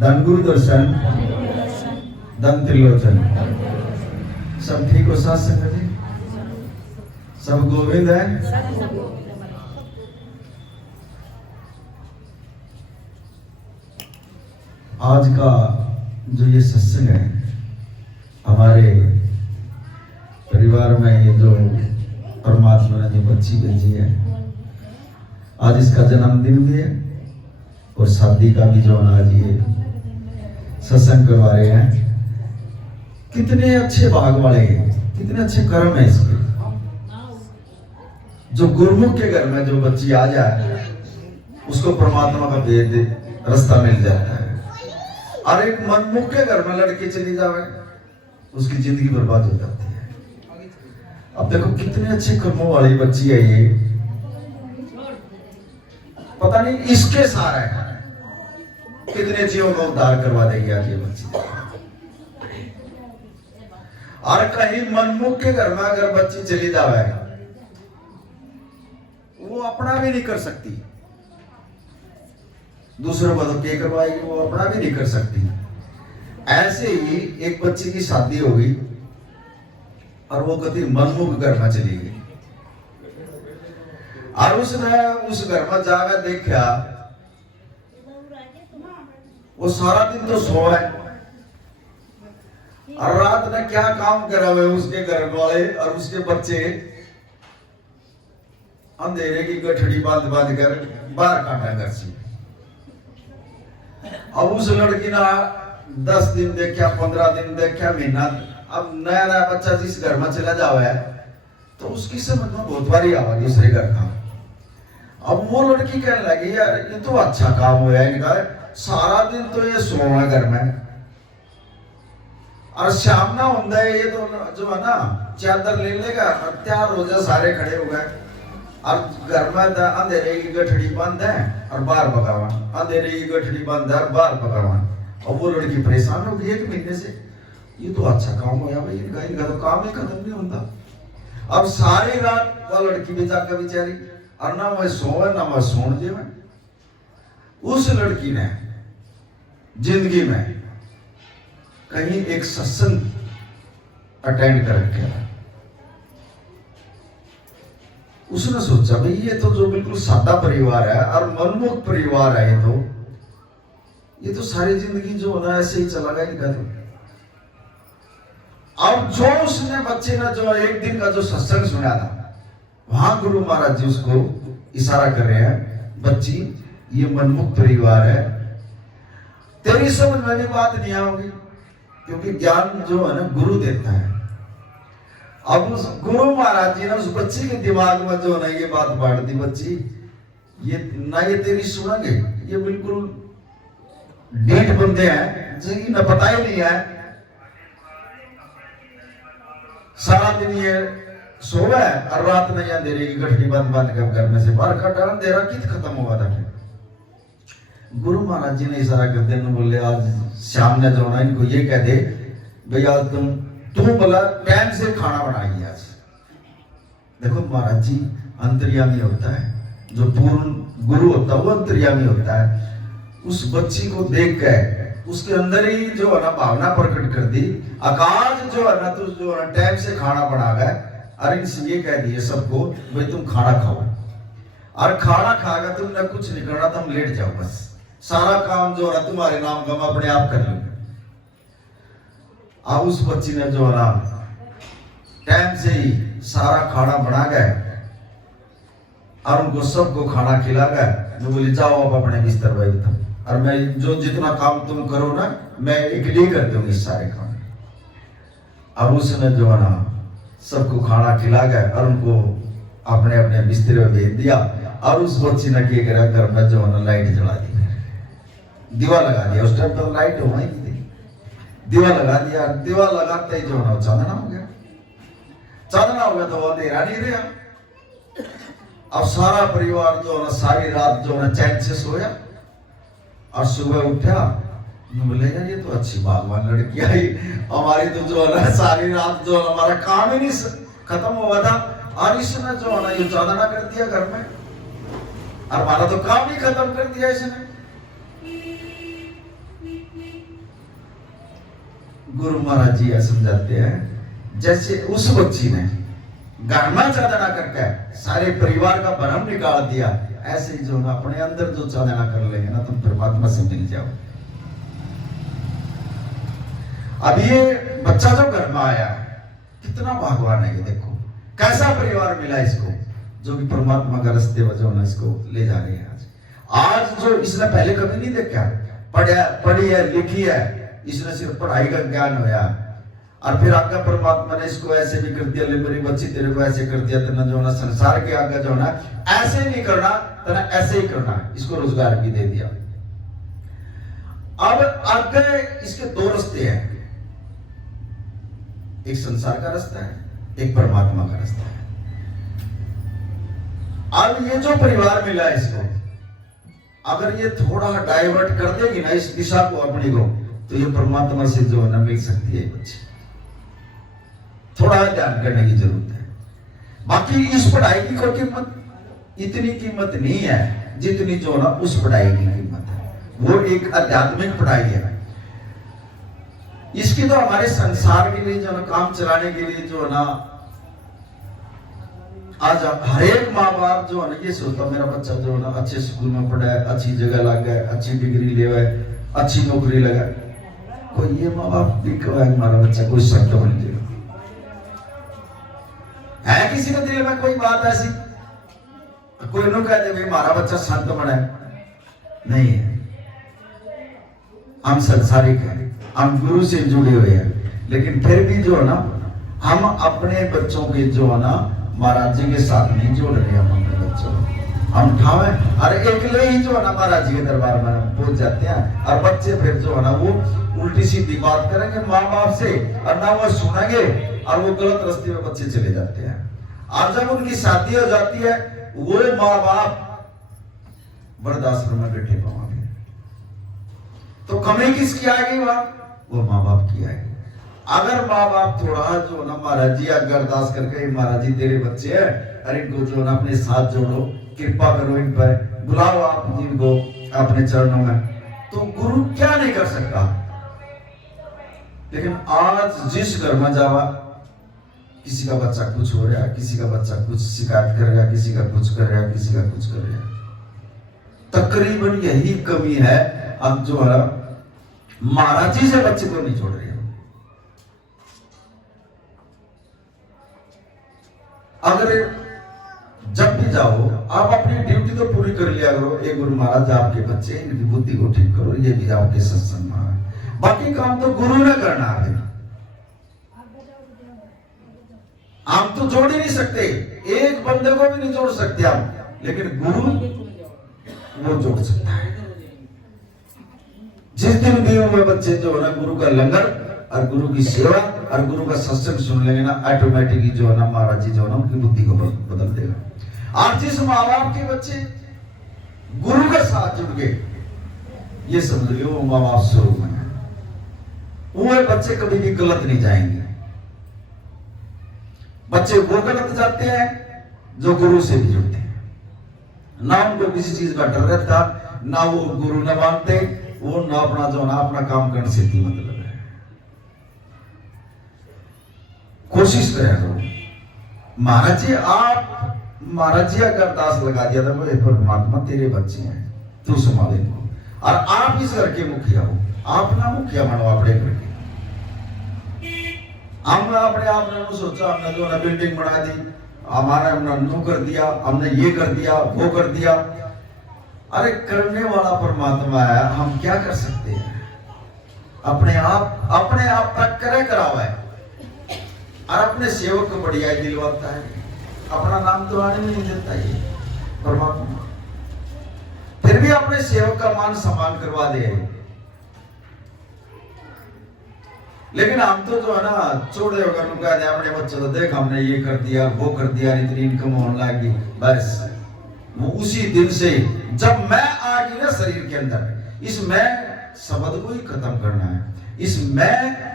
धन गुरु दर्शन, धन त्रिलोचन। सब ठीक हो साथ संगत जी? सब गोविंद है। आज का जो ये सत्संग है, हमारे परिवार में ये जो परमात्मा ने जो बच्ची भेजी है, आज इसका जन्मदिन भी है और शादी का भी जो आज ये सत्संग करवा रहे हैं। कितने अच्छे भाग वाले हैं, कितने अच्छे कर्म है इसके। जो गुरुमुख के घर में जो बच्ची आ जाए उसको परमात्मा का भेद रास्ता मिल जाता है, और एक मनमुख के घर में लड़की चली जावे उसकी जिंदगी बर्बाद हो जाती है। अब देखो कितने अच्छे कर्मों वाली बच्ची है ये, पता नहीं इसके सारे कितने जीवों का उद्धार करवा देगी आज ये बच्ची। और कहीं मनमुख के घर में अगर बच्ची चली जावे वो अपना भी नहीं कर सकती, दूसरों को तो क्या करवाएगी, वो अपना भी नहीं कर सकती। ऐसे ही एक बच्ची की शादी हो गई और वो कभी मनमुख घर में चली गई, और उसने उस घर में जाकर देखा वो सारा दिन तो सोया है और रात में क्या काम करा हुए उसके घर वाले और उसके बच्चे अंधेरे की गठड़ी बांध बांध कर बाहर काटा घर से। अब उस लड़की ने 10 दिन देखा, 15 दिन देखा, महीना। अब नया नया बच्चा जिस घर में चला जावा है तो उसकी समझ में बहुत बारी आवा दूसरे घर का। अब वो लड़की कहने लगी यार ये तो अच्छा काम हुआ है इनका, सारा दिन तो ये सोना घर में और शाम ना होता है ये तो जो है ना चादर ले लेगा और तैयार हो जा, सारे खड़े हो गए और घर में अंधेरे की गठड़ी बंद है और बाहर भगावा, अंधेरे की गठड़ी बंद है और बाहर भगावा। अब वो लड़की परेशान हो गई 1 महीने से, ये तो अच्छा काम होया भाई, इनका तो काम ही खत्म नहीं होता। अब सारी रात वो लड़की भी जाकर बेचारी और ना मैं सोवे ना मैं सोने दे। उस लड़की ने जिंदगी में कहीं एक सत्संग अटेंड कर रखा। उसने सोचा भाई ये तो जो बिल्कुल सादा परिवार है और मनमुख परिवार है, ये तो सारी जिंदगी जो होना ऐसे ही चला गया इनका। तो अब जो उसने बच्चे ने जो एक दिन का जो सत्संग सुना था, वहां गुरु महाराज जी उसको इशारा कर रहे हैं, बच्ची ये मनमुख परिवार है, तेरी समझ में भी बात नहीं आओगी, क्योंकि ज्ञान जो है ना गुरु देता है। अब उस गुरु महाराज जी ने उस बच्ची के दिमाग में जो है ना ये बात बांट दी, बच्ची ये ना ये तेरी सुनेंगे, ये बिल्कुल ढीठ बंदे हैं जिन्हें न पता ही नहीं है, सारा दिन ये सोवा है और रात में अंधेरे की गठड़ी बंद बंद कर घर में से बाहर काटा, अंधेरा कित खत्म हुआ था। गुरु महाराज जी ने इशारा करते हैं, बोले आज शाम ने जो ना इनको ये कह दे भैया तुम बोला टाइम से खाना बनाइए आज। देखो महाराज जी अंतर्यामी होता है, जो पूर्ण गुरु होता है वो अंतर्यामी होता है। उस बच्ची को देख के उसके अंदर ही जो है ना भावना प्रकट कर दी, आकाश जो है ना तू जो है टाइम से खाना बना गए और इनसे ये कह दिए सबको भाई तुम खाना खाओ, और खाना खाकर तुमने कुछ नहीं करना, तुम लेट जाओ, बस सारा काम जो है तुम्हारे नाम का मैं अपने आप कर लूंगा। अब उस बच्ची ने जो है ना टाइम से ही सारा खाना बना गए और उनको सबको खाना खिला गए। जो बोली जाओ अब अपने बिस्तर भाई तुम, और मैं जो जितना काम तुम करो ना मैं अकेले कर दूंगी सारे खाने। अब उसने जो है ना सबको खाना खिला गए और उनको अपने अपने बिस्तर में भेज दिया। और उस बच्ची ने क्या करा, घर में जो है ना लाइट जला दी, दीवा लगा दिया। उस टाइम तो लाइट होना ही थी, दीवा लगा दिया। दीवा लगाते ही जो है ना चांदना हो गया। चांदना हो गया तो वो अंधेरा नहीं रहा। अब सारा परिवार जो है ना सारी रात जो है ना चैन से सोया और सुबह उठा, बोलेगा ये तो अच्छी भगवान लड़की आई हमारी, तो जो है ना सारी रात जो है हमारा काम ही नहीं खत्म हुआ था और इसने जो है ना ये चांदना कर दिया घर में, और हमारा तो काम ही खत्म कर दिया इसने। गुरु महाराज जी यह समझाते हैं, जैसे उस बच्ची ने घर में चादना करके सारे परिवार का भरम निकाल दिया, ऐसे ही जो ना अपने अंदर जो चादना कर लेंगे ना, तुम परमात्मा से मिल जाओ। अब ये बच्चा जो घर में आया, कितना भगवान है, ये देखो कैसा परिवार मिला इसको, जो कि परमात्मा का रास्ते वजह ना इसको ले जा रहे हैं। आज जो इसने पहले कभी नहीं देखा, पढ़ी है लिखी है, इसने सिर्फ पढ़ाई का ज्ञान होया, और फिर आगे परमात्मा ने इसको ऐसे भी कर दिया, ले मेरी बच्ची तेरे को ऐसे कर दिया, तेना जो ना संसार के आगे जो ना ऐसे नहीं करना, तेना ऐसे ही करना, इसको रोजगार भी दे दिया। अब आगे इसके दो रास्ते हैं, एक संसार का रास्ता है, एक परमात्मा का रास्ता है। अब ये जो परिवार मिला इसको, अगर ये थोड़ा डाइवर्ट कर देगी ना इस दिशा को अपनी को, तो ये परमात्मा से जो है ना मिल सकती है बच्चे। थोड़ा ध्यान करने की जरूरत है। बाकी इस पढ़ाई की कोई कीमत इतनी कीमत नहीं है जितनी जो ना उस पढ़ाई की कीमत है, वो एक आध्यात्मिक पढ़ाई है। इसकी तो हमारे संसार के लिए जो ना काम चलाने के लिए जो ना, आज हर एक माँ बाप जो है ना ये सोचता मेरा बच्चा जो है ना अच्छे स्कूल में पढ़ा है, अच्छी जगह लग गया, अच्छी डिग्री ले है, अच्छी नौकरी लगा। कोई ये माँ बाप भी कहा हमारा बच्चा कोई संत बन जाएगा? है किसी के दिल में कोई बात ऐसी? कोई नो कहते भाई हमारा बच्चा संत बना है? नहीं है। हम संसारिक हैं, हम गुरु से जुड़े हुए हैं, लेकिन फिर भी जो है ना हम अपने बच्चों के जो है ना महाराज जी के साथ नहीं जोड़ रहे। हम अपने बच्चों हम ठावे और अकेले ही जो है ना महाराज जी के दरबार में पहुंच जाते हैं, और बच्चे फिर जो है ना वो उल्टी सीधी बात करेंगे माँ बाप से, और ना वो सुनेंगे, और वो गलत रास्ते में बच्चे चले जाते हैं। और जब उनकी शादी हो जाती है, वो माँ बाप वृद्धाश्रम में बैठे पाओगे, तो कमी किसकी आएगी? वहां वो माँ बाप की आएगी। अगर माँ बाप थोड़ा जो ना महाराज जी अरदास करके महाराज जी तेरे बच्चे हैं, अरे इनको जो ना अपने साथ जोड़ो, कृपा करो इन पर, बुलाओ आप जिनको अपने चरणों में, तो गुरु क्या नहीं कर सकता। लेकिन आज जिस घर में जावा, किसी का बच्चा कुछ हो रहा है, किसी का बच्चा कुछ शिकायत कर रहा है, किसी का कुछ कर रहा है, किसी का कुछ कर रहा है, तकरीबन यही कमी है। अब जो है महाराज जी से बच्चे को नहीं छोड़ रहे। अगर जब भी जाओ आप अपनी ड्यूटी तो पूरी कर लिया करो, एक गुरु महाराज आपके बच्चे इनकी बुद्धि को ठीक करो, ये भी आपके सत्संग में है। बाकी काम तो गुरु ने करना है, हम तो जोड़ ही नहीं सकते, एक बंदे को भी नहीं जोड़ सकते हम, लेकिन गुरु वो जोड़ सकता है। जिस दिन भी वो बच्चे जो है ना गुरु का लंगर और गुरु की सेवा और गुरु का सत्संग सुन लेंगे ना, ऑटोमेटिकली जो है ना महाराज जी जो है ना उनकी बुद्धि को बदल देगा। और जिस माँ बाप के बच्चे गुरु के साथ जुड़ गए, ये समझ लो वो माँ बाप स्वरूप में है, वो बच्चे कभी भी गलत नहीं जाएंगे। बच्चे वो गलत जाते हैं जो गुरु से भी जुड़ते हैं, ना उनको किसी चीज का डर रहता, ना वो गुरु न मानते, वो ना अपना जो ना अपना काम करने से भी मतलब है। कोशिश करें महाराज जी, आप महाराज जी का अरदास लगा दिया था, बोले परमात्मा तेरे बच्चे हैं, तू संभाल इनको, और आप इस घर के मुखिया हो, आप ना मुखिया बनो अपने घर के। हमने अपने आप ने सोचा, हमने जो ना बिल्डिंग बना दी, हमारा हमने नो कर दिया, हमने ये कर दिया, वो कर दिया। अरे करने वाला परमात्मा है, हम क्या कर सकते हैं? अपने आप तक करे करावा है, और अपने सेवक को बढ़िया दिलवाता है, अपना नाम तो आने नहीं देता ये परमात्मा, फिर भी अपने सेवक का मान सम्मान करवा दे। लेकिन हम तो जो है ना छोड़े होकर उनका अपने बच्चे तो देख हमने ये कर दिया, वो कर दिया, इतनी इनकम होने लगी, बस वो उसी दिन से जब मैं आ गई ना शरीर के अंदर, इस मैं शब्द को ही खत्म करना है। इस मैं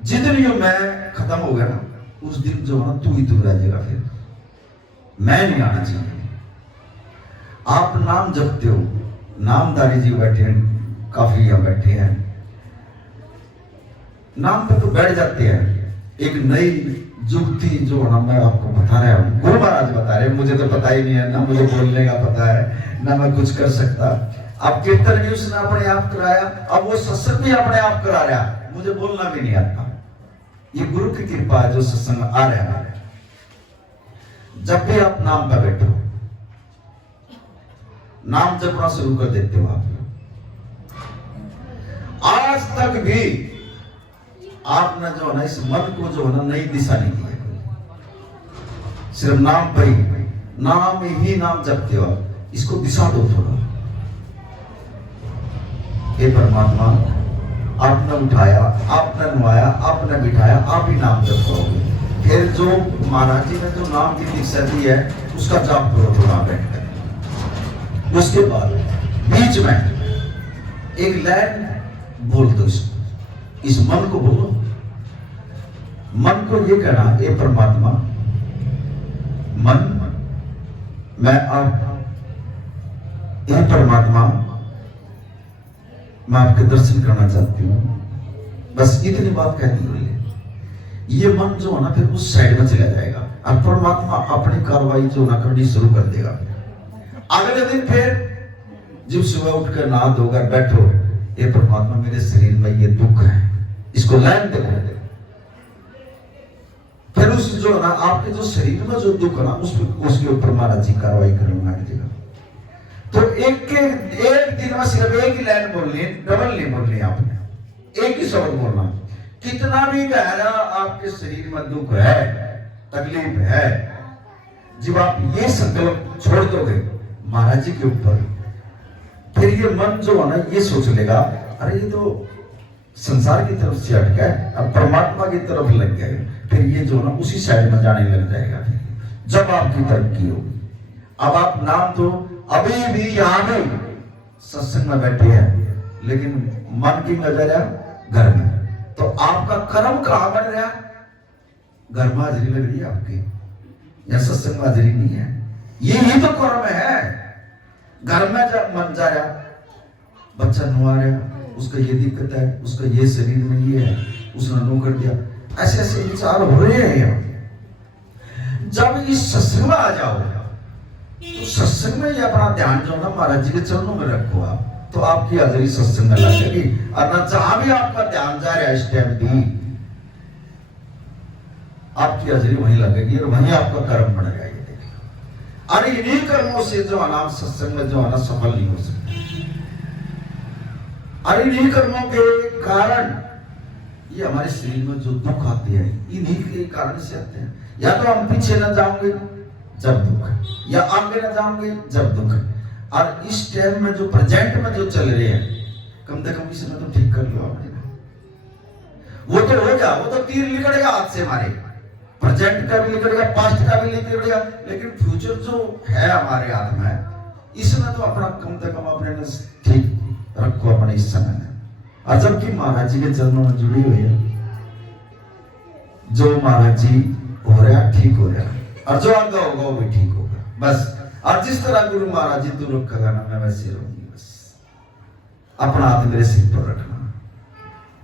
जितनी मैं खत्म हो गया ना, उस दिन जो है ना तू ही तू रह जाएगा, फिर मैं नहीं आना चाहिए। आप नाम जपते हो, नामधारी जी बैठे हैं काफी यहाँ बैठे हैं, नाम पे तो बैठ जाते हैं। एक नई जुगती जो ना मैं आपको बता रहा हूँ, गुरु महाराज बता रहे हैं, मुझे तो पता ही नहीं है, ना मुझे बोलने का पता है, ना मैं कुछ कर सकता। अब कीर्तन भी उसने अपने आप कराया, अब वो सत्संग भी अपने आप करा रहा, मुझे बोलना भी नहीं आता। ये गुरु की कृपा है जो सत्संग आ रहा है। जब भी आप नाम पर बैठो, नाम जपना शुरू कर देते हो आप, आज तक भी आपने जो है ना इस मन को जो है ना नई दिशा नहीं दी है। सिर्फ नाम पर ही, नाम ही नाम जपते हो, इसको दिशा दो थोड़ा। हे परमात्मा, आपने उठाया, आपने नुआया, आपने बिठाया, आप ही नाम जपोगे। फिर जो महाराज जी ने जो नाम की दीक्षा दी है उसका जाप करो थोड़ा बैठ कर। उसके बाद बीच में एक लाइन बोल दो, इस मन को बोलो। मन को ये कहना, हे परमात्मा, मन मैं आप, हे परमात्मा मैं आपके दर्शन करना चाहती हूँ। बस इतनी बात कहनी हुई है। ये मन जो है ना फिर उस साइड में चला जाएगा और परमात्मा अपनी कार्रवाई जो ना करनी शुरू कर देगा। अगले दिन फिर जब सुबह उठकर नहा धोकर बैठो, ये परमात्मा मेरे शरीर में ये दुख है, इसको लाइन दे। फिर उस जो ना आपके जो शरीर में जो दुख है ना उसके ऊपर महाराज जी कार्रवाई करूंगा। तो एक दिन में सिर्फ एक ही लाइन बोलनी, डबल नहीं बोलनी आपने, एक ही शब्द बोलना। कितना भी गहरा आपके शरीर में दुख है, तकलीफ है, जब आप ये संकल्प छोड़ दोगे महाराज जी के ऊपर, फिर ये मन जो है ना ये सोच लेगा, अरे ये तो संसार की तरफ से हट गया और परमात्मा की तरफ लग गया। फिर ये जो ना उसी साइड में जाने लग जाएगा। जब आपकी तरक्की होगी, अब आप नाम तो अभी भी यहाँ भी सत्संग में बैठे हैं, लेकिन मन की नजर है घर में, तो आपका कर्म कहाँ बन रहा? घर में हाजिरी लग रही है आपकी, या सत्संग में हाजिरी नहीं है? यही तो कर्म है। घर में जब मन जा रहा, बच्चा नुआ रहा, उसका ये दिक्कत है, उसका ये शरीर में ये है, उसने नो कर दिया, ऐसे ऐसे विचार हो रहे हैं। जब इस सत्संग में आ जाओ तो सत्संग में ये अपना ध्यान जो ना महाराज जी के चरणों में रखो आप, तो आपकी हाजिरी सत्संग में लगेगी। और ना जहां भी आपका ध्यान जा रहा है इस टाइम भी आपकी हाजिरी वहीं लगेगी और वहीं आपका कर्म बढ़ जाएगा। अरे इन्हीं कर्मों से जो है ना सत्संग में जो है ना सफल नहीं हो सकता। अरे इन्हीं कर्मों के कारण ये हमारे शरीर में जो दुख आते हैं, इन्हीं के कारण से आते हैं। या तो हम पीछे न जाओगे जब दुख है, या आगे न जाओगे जब दुख है। और इस टाइम में जो प्रेजेंट में जो चल रहे हैं, कम से कम इसमें तो ठीक कर लो आपने। वो तो होगा, वो तो तीर निकलेगा हाथ से हमारे, प्रेजेंट का भी निकलेगा, पास्ट का भी निकलेगा, लेकिन फ्यूचर जो है हमारे हाथ में, इसमें तो अपना कम से कम अपने ठीक रखो अपने इस समय में। और जबकि महाराज जी के चरणों में जुड़ी हुई है, जो महाराज जी हो रहा ठीक हो रहा, और जो आगे होगा वो भी ठीक होगा। बस और जिस तरह गुरु महाराज जी तू रखा ना, मैं वैसे रहूंगी। बस अपना हाथ मेरे सिर पर रखना।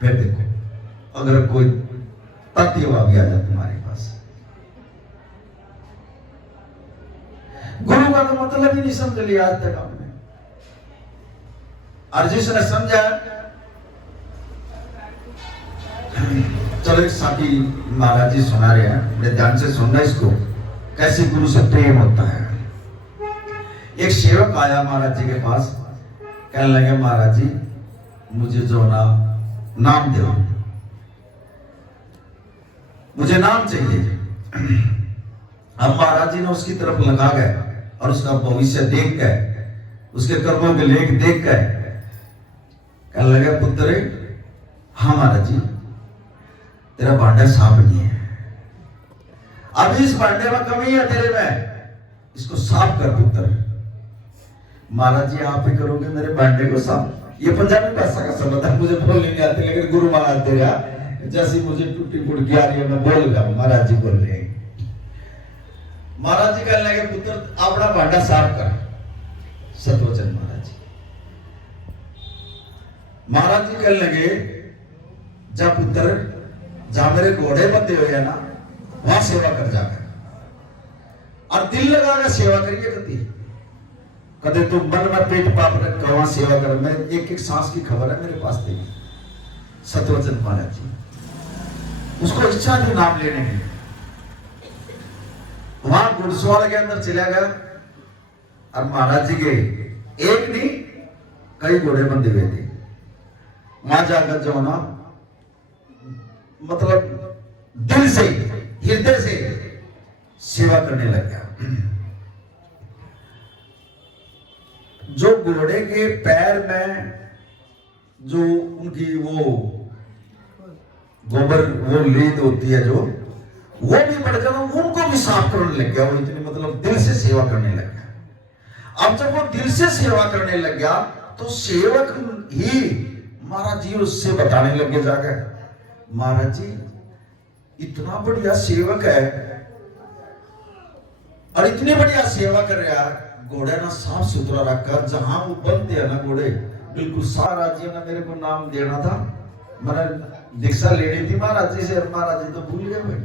फिर देखो अगर कोई तत्व भी आ जाए तुम्हारे पास, गुरु का तो मतलब ही नहीं समझ लिया आज तक आपने। और जिसने समझा, चलो एक साथी महाराज जी सुना रहे हैं, बड़े ध्यान से सुनना इसको, कैसे गुरु से प्रेम होता है। एक सेवक आया महाराज जी के पास, कहने लगे महाराज जी मुझे जो ना नाम दो, मुझे नाम चाहिए। अब महाराज जी ने उसकी तरफ लगा गए और उसका भविष्य देख गए, उसके कर्मों के लेख देख गए, कहने लगे पुत्र, हाँ महाराज जी तेरा भांडा साफ नहीं है, अभी इस भांडे में कमी है तेरे में, इसको साफ कर पुत्र। महाराज जी आप ही करोगे मेरे भांडे को साफ? ये पंजाबी भाषा का शब्द है, मुझे बोलने नहीं आते, लेकिन गुरु महाराज तेरा जैसी मुझे टूटी फुटकी आ रही है मैं बोल रहा हूं, महाराज जी बोल रहे हैं। महाराज जी कहने लगे पुत्र अपना भांडा साफ कर। सतवचन महाराज जी महाराज जी कहने लगे, जा पुत्र, जहां मेरे घोड़े बंधे हुए हैं ना, वहां सेवा कर जाकर, और दिल लगाकर सेवा करिए। कदे तुम मन में पेट पाप रख वहां सेवा कर। मैं एक एक सांस की खबर है मेरे पास थी। सतवचन महाराज जी, उसको इच्छा थी नाम लेने की। वहां घुड़सवार के अंदर चला गया, और महाराज जी के एक नहीं कई घोड़े बंधे हुए थे। वहां जाकर जो ना, मतलब दिल से, हृदय से सेवा करने लग गया। जो घोड़े के पैर में जो उनकी वो गोबर वो लीद होती है, जो वो भी बढ़ जाता, उनको भी साफ करने लग गया। वो इतनी मतलब दिल से सेवा करने लग गया। अब जब वो दिल से सेवा करने लग गया, तो सेवक ही महाराज जी उससे बताने लगे जाकर, महाराज जी इतना बढ़िया सेवक है और इतनी बढ़िया सेवा कर रहा है, घोड़े ना साफ सुथरा रखकर, जहां वो बनते हैं ना घोड़े बिल्कुल साफ। महाराज जी ने मेरे को नाम देना था, मैंने दीक्षा लेनी थी महाराज जी से, महाराज जी तो भूल गए भाई।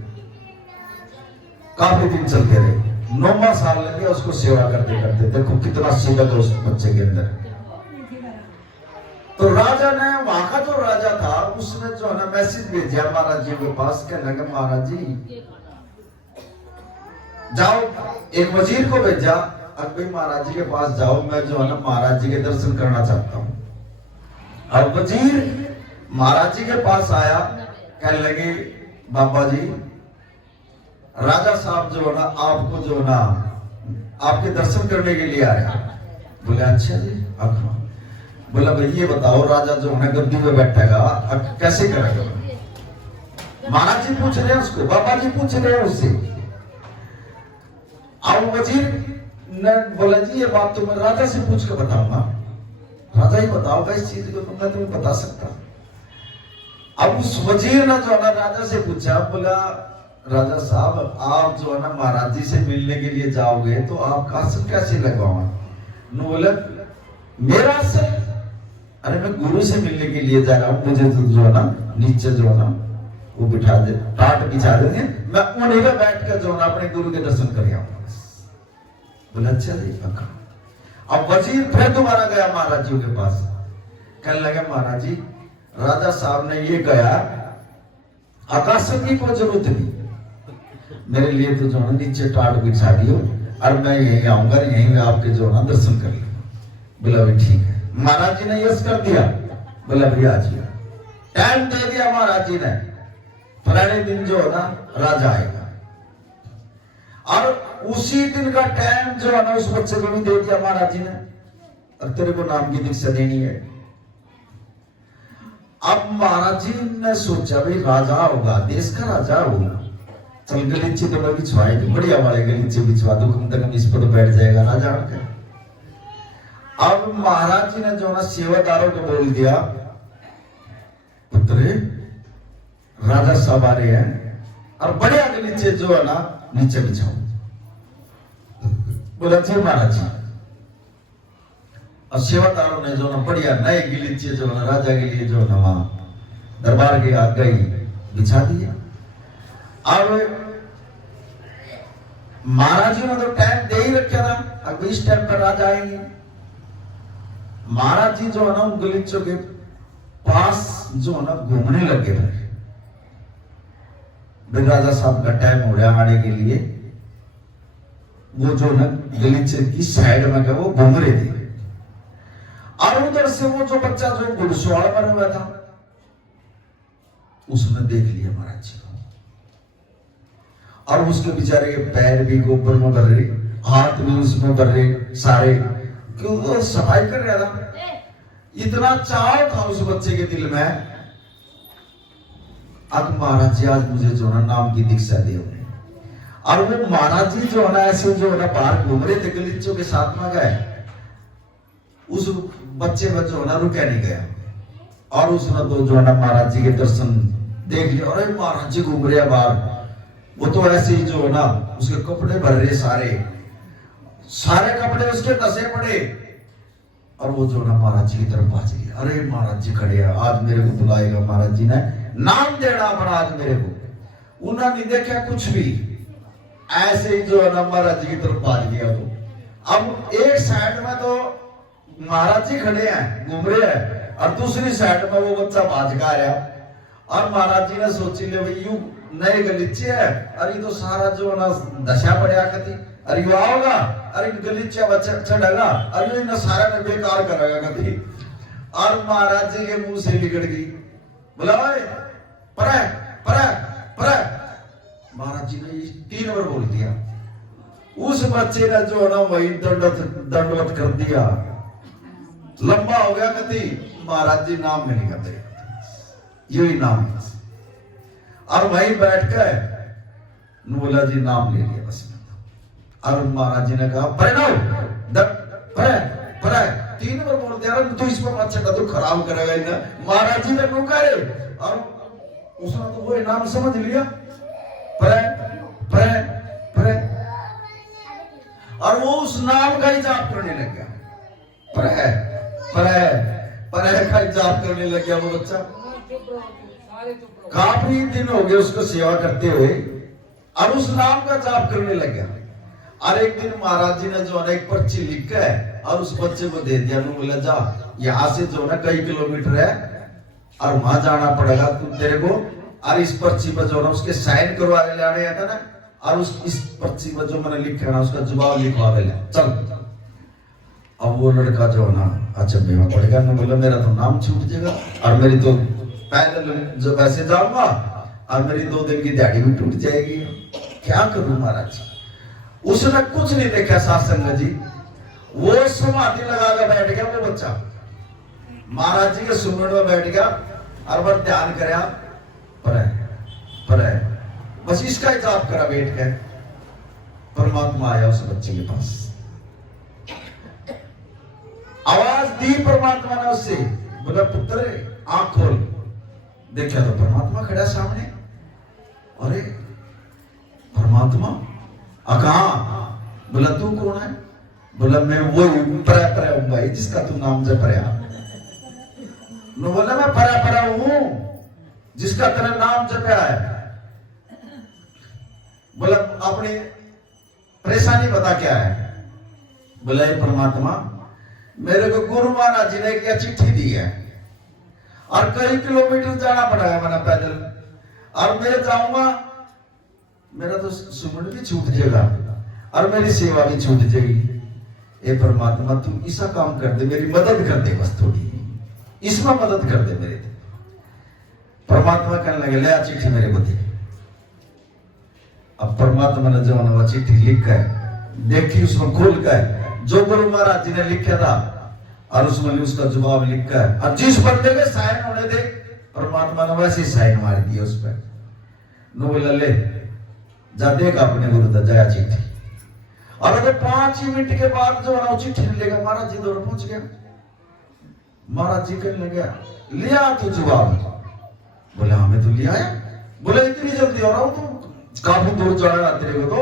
काफी दिन चलते रहे, 9वां साल लग गया उसको सेवा करते करते। देखो कितना सेवक है उस बच्चे के अंदर। तो राजा ने, वहां का जो राजा था, उसने जो है ना मैसेज भेजा महाराज जी के पास, कहने लगा महाराज जी जाओ, एक वजीर को भेजा, अब भाई महाराज जी के पास जाओ, मैं जो है ना महाराज जी के दर्शन करना चाहता हूं। और वजीर महाराज जी के पास आया, कहने लगे बाबा जी राजा साहब जो है ना आपको जो है ना आपके दर्शन करने के लिए आया। बोले अच्छा जी, अब बोला भाई ये बताओ, राजा जो है गद्दी में बैठेगा अब कैसे करेगा? महाराज जी पूछ रहे हैं उसको, बाबा जी पूछ रहे हैं उससे। अब वजीर ने बोला जी ये बात तो मैं राजा से पूछ कर बताऊंगा, राजा ही बताओगा इस चीज को, तो मैं तुम्हें बता सकता। अब उस वजीर ने जो है ना राजा से पूछा, बोला राजा साहब आप जो है ना महाराज जी से मिलने के लिए जाओगे तो आपका आसन कैसे लगवाऊंगा? बोला मेरा आसन, अरे मैं गुरु से मिलने के लिए जा रहा हूँ, मुझे तो जो है ना नीचे जो है ना वो बिठा दे, टाट बिछा देंगे, मैं उन्हीं में बैठ कर जो है ना अपने गुरु के दर्शन कर आऊंगा। बोला अच्छा जी पक्का। अब वजीर फिर दोबारा गया महाराज जी के पास, कहने लगा महाराज जी राजा साहब ने ये कहा आकाशन की कोई जरूरत नहीं, मेरे लिए तो जो है नीचे टाट बिछा दियो और मैं यहीं आऊंगा, यहीं में आपके जो है ना दर्शन कर लूंगा। बोला भाई ठीक है। महाराज जी ने यस कर दिया। बोला भैया आज टाइम दे दिया महाराज जी ने, फलाने दिन जो है ना राजा आएगा, और उसी दिन का टाइम जो है ना उस बच्चे को भी दे दिया महाराज जी ने, और तेरे को नाम की दीक्षा देनी है। अब महाराज जी ने सोचा भाई राजा होगा, देश का राजा होगा, चल गलीचे तो मैं बिछवाए थे, बढ़िया वाले गलीचे बिछवा दो, कम से कम इस पर तो बैठ जाएगा राजा आकर। अब महाराज जी ने जो ना सेवादारों को बोल दिया, पुत्र राजा साहब आ रहे हैं और बढ़िया गलीचे जो है ना नीचे बिछाओ। बोला जी महाराज जी। और सेवादारों ने जो ना बढ़िया नए गलीचे जो ना राजा के लिए जो ना वहां दरबार के आगे ही बिछा दिया। अब महाराज जी ने तो टाइम दे ही रखा था, अब इस टाइम पर राजा आएंगे। महाराज जी जो है ना उन गलीचों के पास जो है ना घूमने लगे थे। राजा साहब का टाइम हो रहा आने के लिए, वो जो ना गलीचे की साइड में गए, वो घूम रहे थे। और उधर से वो जो बच्चा जो घुड़सवार बना हुआ था, उसने देख लिया महाराज जी को, और उसके बेचारे के पैर भी गोबर में भर रहे, हाथ भी उसमें भर रहे सारे, क्यों वो सफाई कर रहा था। इतना चाव था उस बच्चे के दिल में, अब महाराज जी आज मुझे जो ना नाम की दीक्षा दे। और वो महाराज जी जो है ना ऐसे जो है ना बाहर घूम रहे थे गलीचों के साथ में गए, उस बच्चे में जो है ना रुका नहीं गया, और उसने तो जो है ना महाराज जी के दर्शन देख लिया। अरे महाराज जी घूम रहे बाहर, वो तो ऐसे ही जो है ना उसके कपड़े भर रहे, सारे कपड़े उसके धसे पड़े, और वो जो ना महाराज जी की तरफ भाज लिया। अरे महाराज जी खड़े हैं, आज मेरे को बुलाएगा महाराज जी ने, नाम देना पड़ा आज मेरे को। उन्होंने नहीं देखा कुछ भी, ऐसे ही जो है ना महाराज जी की तरफ भाज लिया। तो अब एक साइड में तो महाराज जी खड़े हैं घूम रहे हैं, और दूसरी साइड में वो बच्चा भाज का आया। और महाराज जी ने सोची ले भाई यू नए गलीचे है, अरे तो सारा जो ना दशा पड़ा कती, अरे यू आओगा, अरे गलीचा बच्चा चढ़ेगा, अरे इन सारा ने बेकार करेगा कती। और महाराज जी के मुंह से निकल गई, बोला पर पर। महाराज जी ने 3 बार बोल दिया। उस बच्चे ने जो ना वही दंडवत कर दिया, लंबा हो गया कती। महाराज जी नाम नहीं करते, यही नाम है। और वहीं बैठ कर बोला जी नाम ले लिया बस। और महाराज जी ने कहा परिणव 3 बार बोल दिया, तो इस पर अच्छा का तो खराब करेगा इन्हें। महाराज जी ने क्यों करे, और उसने तो वो नाम समझ लिया पर। और वो उस नाम का ही जाप करने लग गया, पर का ही जाप करने लग गया वो बच्चा। काफी दिन हो गए उसको सेवा करते हुए, और उस नाम का जाप करने लग गया। और एक दिन महाराज जी ने जो है एक पर्ची लिख है और उस बच्चे को दे दिया। बोला जा यहाँ से जो है कई किलोमीटर है और वहां जाना पड़ेगा तुम तेरे को, और इस पर्ची पर जो है उसके साइन करवा ले लाने आता ना, और इस पर्ची पर जो मैंने लिखा ना उसका जवाब लिखवा ले चल। अब वो लड़का जो है ना अच्छा बेवा पड़ेगा ना, बोला मेरा तो नाम छूट जाएगा, और मेरी तो पैदल जो वैसे जाऊंगा, और मेरी 2 दिन की दिहाड़ी भी टूट जाएगी, क्या करूं महाराज। उसने कुछ नहीं देखा सासंग जी, वो समाधि लगा कर बैठ गया वो बच्चा, महाराज जी के सुमरण में बैठ गया और वह ध्यान कराया पर बस इसका ही जाप करा बैठ के। परमात्मा आया उस बच्चे के पास, आवाज दी परमात्मा ने उससे, बोला पुत्र आंख खोल। देखा तो परमात्मा खड़ा सामने। अरे परमात्मा कहा? बोला तू कौन है? बोला मैं वो पर भाई जिसका तू नाम जप रहा। बोला मैं परा हूं जिसका तेरा नाम जपया है। बोला अपनी परेशानी बता क्या है? बोला ये परमात्मा मेरे को गुरु महाराज जी ने एक चिट्ठी दी है और कई किलोमीटर जाना पड़ेगा मैंने पैदल, और मैं जाऊंगा मेरा तो सुमन भी छूट जाएगा और मेरी सेवा भी छूट जाएगी। ए परमात्मा तू ऐसा काम कर दे, मेरी मदद कर दे, बस थोड़ी इसमें मदद कर दे मेरे। परमात्मा कहने लगे ले आ चिट्ठी मेरे को दे। अब परमात्मा ने जब वो चिट्ठी लिख कर देखी, उसमें खोल कर जो गुरु महाराज जी ने लिखा था और उसमें उसका जवाब लिख कर, और जिस बंदे के साइन होने थे परमात्मा ने वैसे ही साइन मार दिया उस पर। नो बोला ले जा देख अपने गुरु दा जया चिट्ठी। और अगर 5 मिनट के बाद जो है चिट्ठी लेगा महाराज जी दौड़ पहुंच गया। महाराज जी कहने लगे लिया तू जवाब? बोले हमें तो लिया है। बोले इतनी जल्दी हो रहा हूं तो काफी दूर जाना तेरे को तो,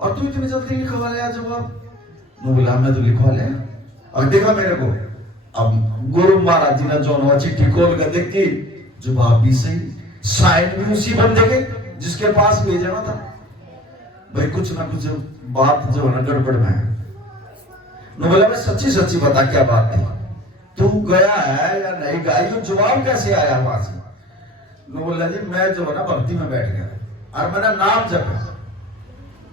और तू इतनी जल्दी लिखवा लिया जवाब? बोला मैं तो लिखवा लिया। और देखा मेरे को, अब गुरु महाराज जी ने जो चिट्ठी खोल कर देखी, जवाब भी सही, साइन भी उसी बंदे के जिसके पास भेजना था। भाई कुछ ना कुछ बात जो है ना गड़बड़ में है। बोला मैं सच्ची सच्ची बता क्या बात थी, तू गया है या नहीं गया, ये जवाब कैसे आया वहां से? बोला जी मैं जो है ना भक्ति में बैठ गया और मैंने नाम जपा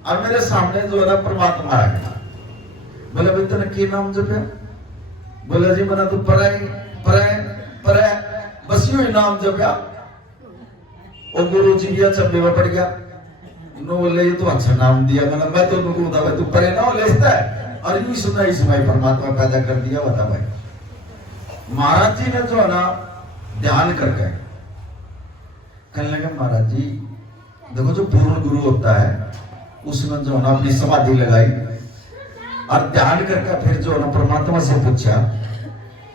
और मेरे सामने जो है ना परमात्मा आ गया। बोला भाई तूने क्या नाम जपया? बोला जी मैंने तो पर बस यूं ही नाम जपया। और गुरु जी भी अच्छा बेवा पड़ गया। नो बोले ये तो अच्छा नाम दिया मैंने, मैं तो नुकू था भाई तू परे ना लेता है, और यूं सुना इस समय परमात्मा पैदा कर दिया। बता भाई महाराज जी ने जो है ना ध्यान करके कहने लगे महाराज जी देखो जो पूर्ण गुरु होता है उसने जो है ना अपनी समाधि लगाई और ध्यान करके फिर जो है ना परमात्मा से पूछा।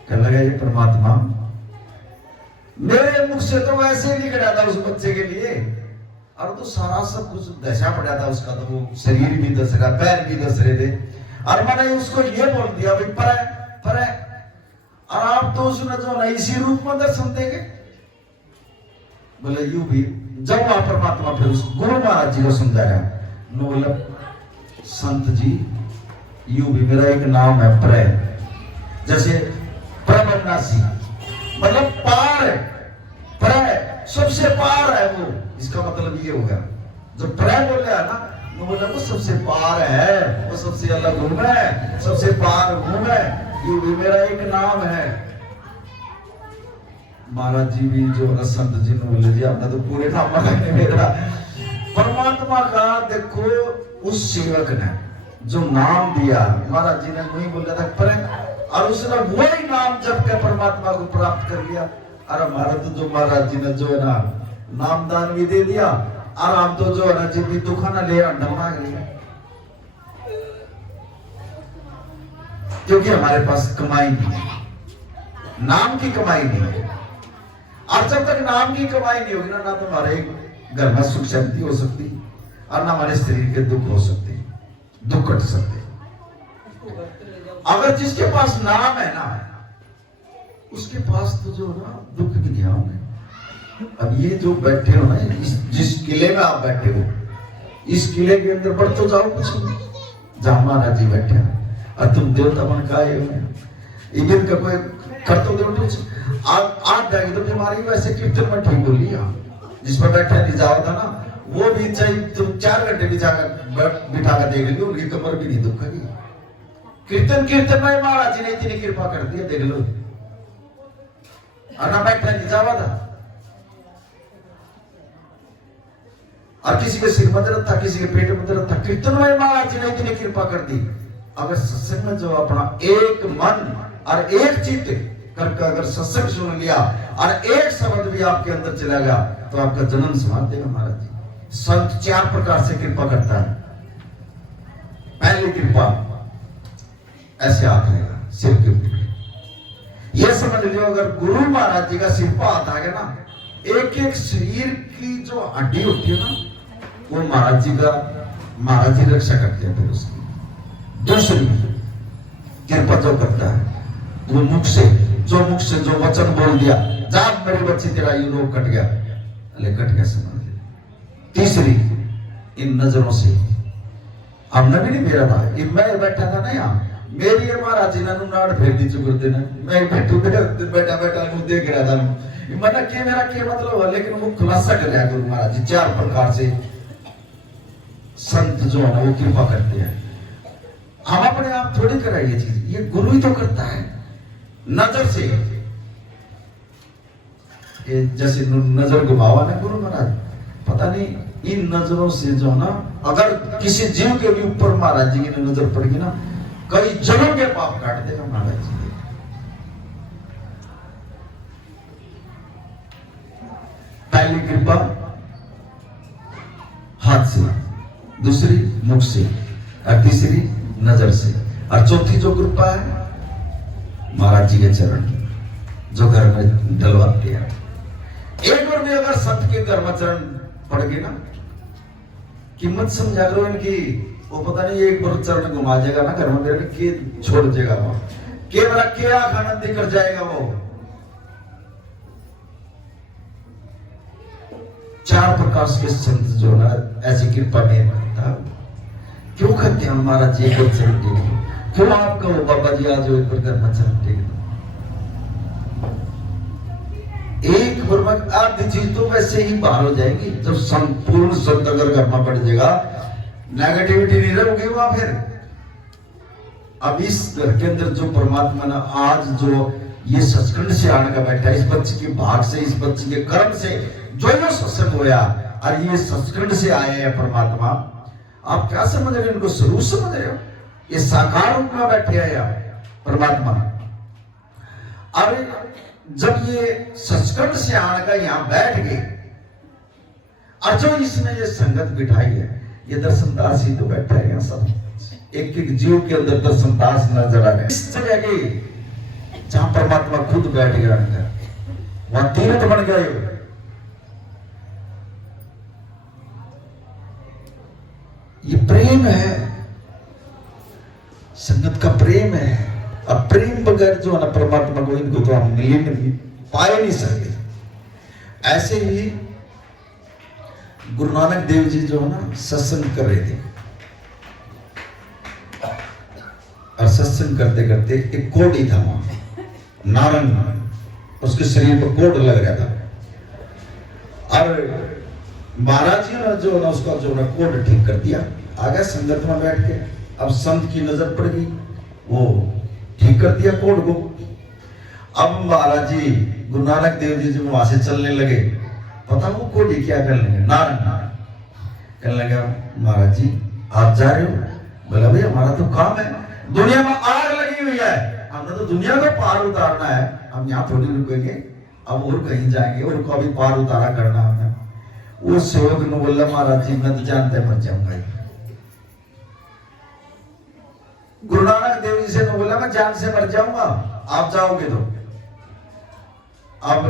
कहने लगा ये परमात्मा मेरे मुख से तो वैसे ही निकला था उस बच्चे के लिए, और तो सारा सब कुछ दशा पड़ा था उसका, तो वो शरीर भी दस रहा, पैर भी दस रहे थे, और मैंने उसको ये बोल दिया भाई पर है, और आप तो उसने जो ना इसी रूप में दर्शन देंगे। बोले यूं भी जब वहां परमात्मा फिर उस गुरु महाराज जी को समझाया, बोला संत जी यूं भी मेरा एक नाम है प्रय, जैसे प्रबन्नासी मतलब पार है, प्रय सबसे पार है वो, इसका मतलब ये होगा जो प्रय बोल रहा है ना, वो बोला वो सबसे पार है, वो सबसे अलग हूं मैं, सबसे पार हूं मैं, यूं भी मेरा एक नाम है। महाराज जी भी जो संत जी ने बोले जी आपने तो पूरे नाम लगाए मेरा। परमात्मा का देखो उस सेवक ने जो नाम दिया, महाराज जी ने वही बोला था पर, और उसने वही नाम जप के परमात्मा को प्राप्त कर लिया। और हमारा तो जो महाराज जी ने जो है ना नामदान भी दे दिया, और हम तो जो है ना जी भी दुखाना ले अंडा मांग लिया, क्योंकि हमारे पास कमाई नहीं है, नाम की कमाई नहीं है। और जब तक नाम की कमाई नहीं होगी ना तो हमारे घर में सुख शांति हो सकती, और ना हमारे शरीर के दुख हो सकते, दुख कट सकते। अगर जिसके पास नाम है ना उसके पास तो जो ना दुख भी नहीं होंगे। अब ये जो बैठे हो ना, जिस किले में आप बैठे हो, इस किले के अंदर बढ़ तो जाओ कुछ नहीं, जहां महाराज जी बैठे हैं, और तुम देवता बन का आए हो, इधर का कोई कर तो दो कुछ आज जाएगी तो बीमारी वैसे कीर्तन में ठीक बोली, जिस पर बैठा नहीं जाओ था ना, वो भी चाहे तुम 4 घंटे बिठा कर देख लो, उनकी कमर भी नहीं दुखेगी। कीर्तन में महाराज जी ने इतनी कृपा कर दी, देख लो, और ना बैठा नहीं जावा था, और किसी के सिर में दर्द था, किसी के पेट में दर्द था, कीर्तन में महाराज जी ने इतनी कृपा कर दी। अगर सत्संग में जो अपना एक मन और एक चित्त करके अगर सत्संग सुन लिया और एक शब्द भी आपके अंदर चला गया तो आपका जन्म संभाल देगा महाराज जी। संत 4 प्रकार से कृपा करता है। पहली कृपा ऐसे हाथ लेगा सिर के ऊपर, यह समझ लियो अगर गुरु महाराज जी का सिर पर हाथ आ गया ना, एक एक शरीर की जो हड्डी होती है ना वो महाराज जी रक्षा करते हैं। फिर उसकी दूसरी कृपा जो करता है वो मुख से जो वचन बोल दिया, जा मेरी बच्ची तेरा ये रोग कट गया, अरे कट गया समझ ले। तीसरी इन नजरों से, हमने भी नहीं मेरा था, मैं बैठा था ना यहाँ, मेरी महाराज जी ने नाड़ फेर दी चुकर देना, मैं बैठा देख रहा था, मतलब के मेरा के मतलब है, लेकिन वो खुलासा कर रहा है गुरु महाराज जी 4 प्रकार से संत जो है ना वो कृपा करते हैं। हम अपने आप थोड़ी कराए ये चीज, ये गुरु ही तो करता है नजर से। ये जैसे नजर घुमावा ना गुरु महाराज, पता नहीं इन नजरों से जो ना अगर किसी जीव के भी ऊपर महाराज जी की नजर पड़ेगी ना, कई जनों के पाप काट देगा महाराज जी। पहली कृपा हाथ से, दूसरी मुख से, और तीसरी नजर से, और चौथी जो कृपा है महाराज जी के चरण जो घर में डलवाते हैं। एक बार भी अगर संत के घर में चरण पड़ गए ना, कीमत समझा करो इनकी, वो पता नहीं एक बार चरण घुमा जाएगा ना घर में, मेरे के छोड़ देगा वो, के मेरा क्या आनंद कर जाएगा वो। 4 प्रकार के संत जो ना ऐसी कृपा नहीं करता। क्यों करते हैं महाराज जी एक चरण टेक, क्यों आपका वो बाबा जी आज एक बार घर में चरण टेक दो, एक बार आधी चीज तो वैसे ही बाहर हो जाएगी। जब संपूर्ण संत अगर घर में पड़ जाएगा, नेगेटिविटी नहीं रहेगी वहां। फिर अब इस घर के अंदर जो परमात्मा ने आज जो ये सचखंड से आने का बैठा, इस बच्चे के भाग से, इस बच्चे के कर्म से जो ये सत्संग होया, और ये सचखंड से आए हैं परमात्मा, आप क्या समझ रहे हो? इनको स्वरूप समझ रहे हो? ये साकार रूप में बैठे हैं परमात्मा। अरे जब ये सचखंड से आने का यहाँ बैठ गए, और जो इसने ये संगत बिठाई है, ये दर्शनदास ही तो बैठा है यहाँ सब, एक एक जीव के अंदर दर्शनदास नजर आ रहे हैं। इस जगह के जहां परमात्मा खुद बैठ गया, वहां तीर्थ बन गए। ये प्रेम है, संगत का प्रेम है। अब प्रेम बगैर जो है ना परमात्मा को, इनको तो हम मिल पा ही नहीं सकते। ऐसे ही गुरु नानक देव जी जो है ना सत्संग कर रहे थे, और सत्संग करते करते एक कोड़ी था वहां, नारंग, उसके शरीर पर कोड लग रहा था, और महाराज जी ने जो ना उसका जो ना कोड ठीक कर दिया। आ गया संगत में बैठ के, अब संत की नजर पड़ गई, वो ठीक कर दिया कोड को। अब महाराज जी गुरु नानक देव जी जब वहां से चलने लगे, पता वो कोडी क्या कर लेंगे, नारंग कहने लगा महाराज जी आप जा रहे हो? बोला भाई हमारा तो काम है, दुनिया में आग लगी हुई है, हमने तो दुनिया को पार उतारना है, हम यहाँ थोड़ी रुकेंगे, अब और कहीं जाएंगे और को भी पार उतारा करना हमें। वो सेवक ने बोला महाराज जी मैं तो जानते मर जाऊंगा। गुरु नानक देव जी से ने बोला मैं जान से मर जाऊंगा, आप जाओगे तो। अब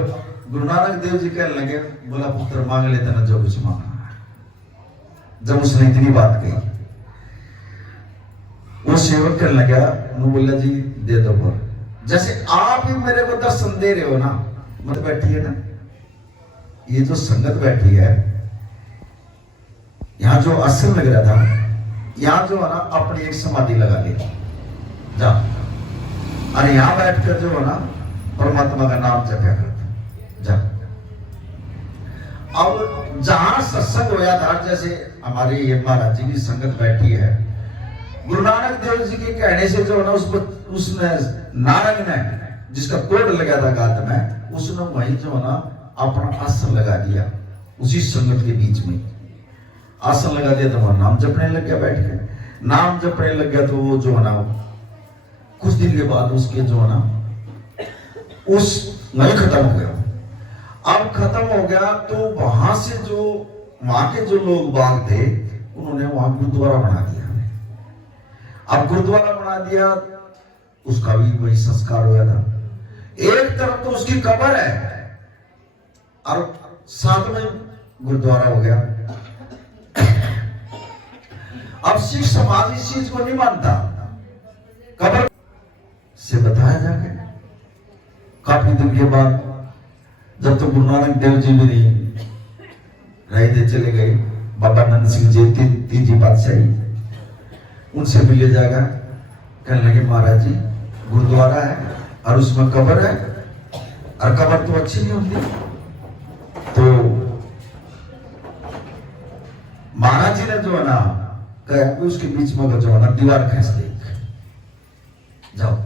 गुरु नानक देव जी कहने लगे, बोला पुत्र मांग लेते ना जो कुछ मांगना है। जब उसने इतनी बात कही, वो सेवक करने लगा, बोला जी दे दो बोल, जैसे आप ही मेरे को दर्शन दे रहे हो ना, मत बैठी है ना, ये जो संगत बैठी है, यहां जो आसन लग रहा था, यहां जो है ना अपनी एक समाधि लगा ली जा, अरे यहां बैठकर जो है ना परमात्मा का नाम जपया करता जा। अब जहां सत्संग होया था, जैसे हमारी ये महाराज जी की संगत बैठी है, गुरु नानक देव जी के कहने से जो है ना उसने नारंग ने जिसका कोड लगा था गात में, उसने वहीं जो है ना अपना आसन लगा दिया, उसी संगत के बीच में आसन लगा दिया। तो वह नाम जपने लग गया, बैठ के नाम जपने लग गया। तो वो जो है ना कुछ दिन के बाद उसके जो है ना उस वहीं खत्म हो गया। अब खत्म हो गया तो वहां से जो वहां के जो लोग बाग थे, उन्होंने वहां गुरुद्वारा बना दिया। अब गुरुद्वारा बना दिया, उसका भी वही संस्कार हुआ था। एक तरफ तो उसकी कब्र है और साथ में गुरुद्वारा हो गया। अब सिख समाज इस चीज को नहीं मानता, कब्र से बताया जाके। काफी दिन के बाद जब तो गुरु नानक देव जी भी नहीं रहे थे, चले गए, बाबा नंद सिंह जी तीजी बादशाही, उनसे मिले जाएगा। कहने लगे महाराज जी गुरुद्वारा है और उसमें कब्र है, और कब्र तो अच्छी नहीं होती। तो महाराज जी ने जो है ना कहा कि उसके बीच में जो है ना दीवार खींच दे, जाओ,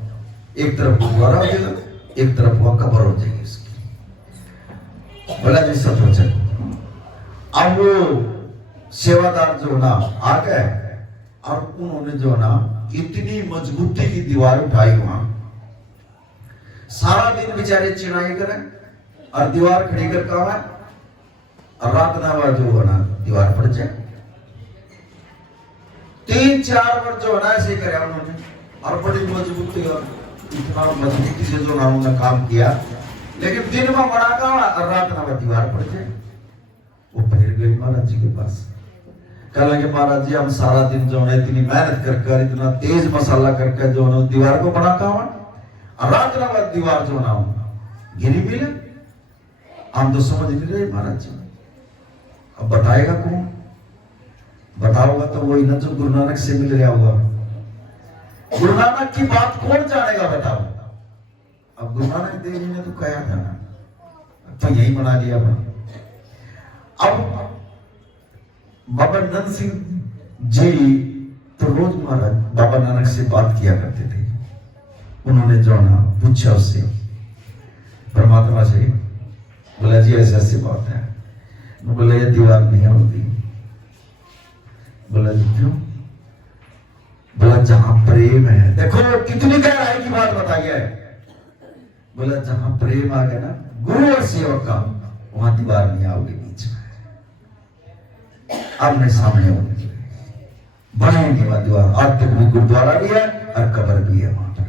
एक तरफ गुरुद्वारा हो जाएगा, एक तरफ वह कब्र हो जाएगी उसकी। बोला जी सब हो जाए। अब वो सेवादार जो ना आ गए और उन्होंने जो ना इतनी मजबूती की दीवार उठाई, वहां सारा दिन बेचारे चिनाई करें और दीवार खड़ी कर कहा, और रात ना जो है ना दीवार पड़ जाए। 3-4 बार जो है ना ऐसे करे उन्होंने, और बड़ी मजबूती और इतना मजबूती से जो ना उन्होंने काम किया। लेकिन दिन में बड़ा कहा और रात ना दीवार पड़ जाए। वो फिर गई महाराज जी के पास, कह लगे महाराज जी हम सारा दिन जो है इतनी मेहनत कर इतना तेज मसाला करके जो है दीवार को बना कहा, और रात ना दीवार जो ना गिरी मिले, हम तो समझ नहीं रहे महाराज जी। अब बताएगा कौन? बताओगा तो वही ना जो गुरु नानक से मिल रहा होगा। गुरु नानक की बात कौन जानेगा बताओ। अब गुरु नानक देव जी ने तो कहा था ना, तो यही बना लिया बना। अब बाबा नंद सिंह जी तो रोज महाराज बाबा नानक से बात किया करते थे। उन्होंने जो ना पूछा उससे, परमात्मा से, बोला जी ऐसे ऐसी बात है। बोला ये दीवार नहीं होती। बोला जी क्यों? बोला जहां प्रेम है, देखो कितनी गहराई की बात बताई है। बोला जहां प्रेम आ गया ना गुरु और सेवक का, वहां दीवार नहीं आओगे बीच में, आमने सामने होगी, बनेगी वहां दीवार। आज तक भी गुरुद्वारा भी है और कब्र भी है वहां पर।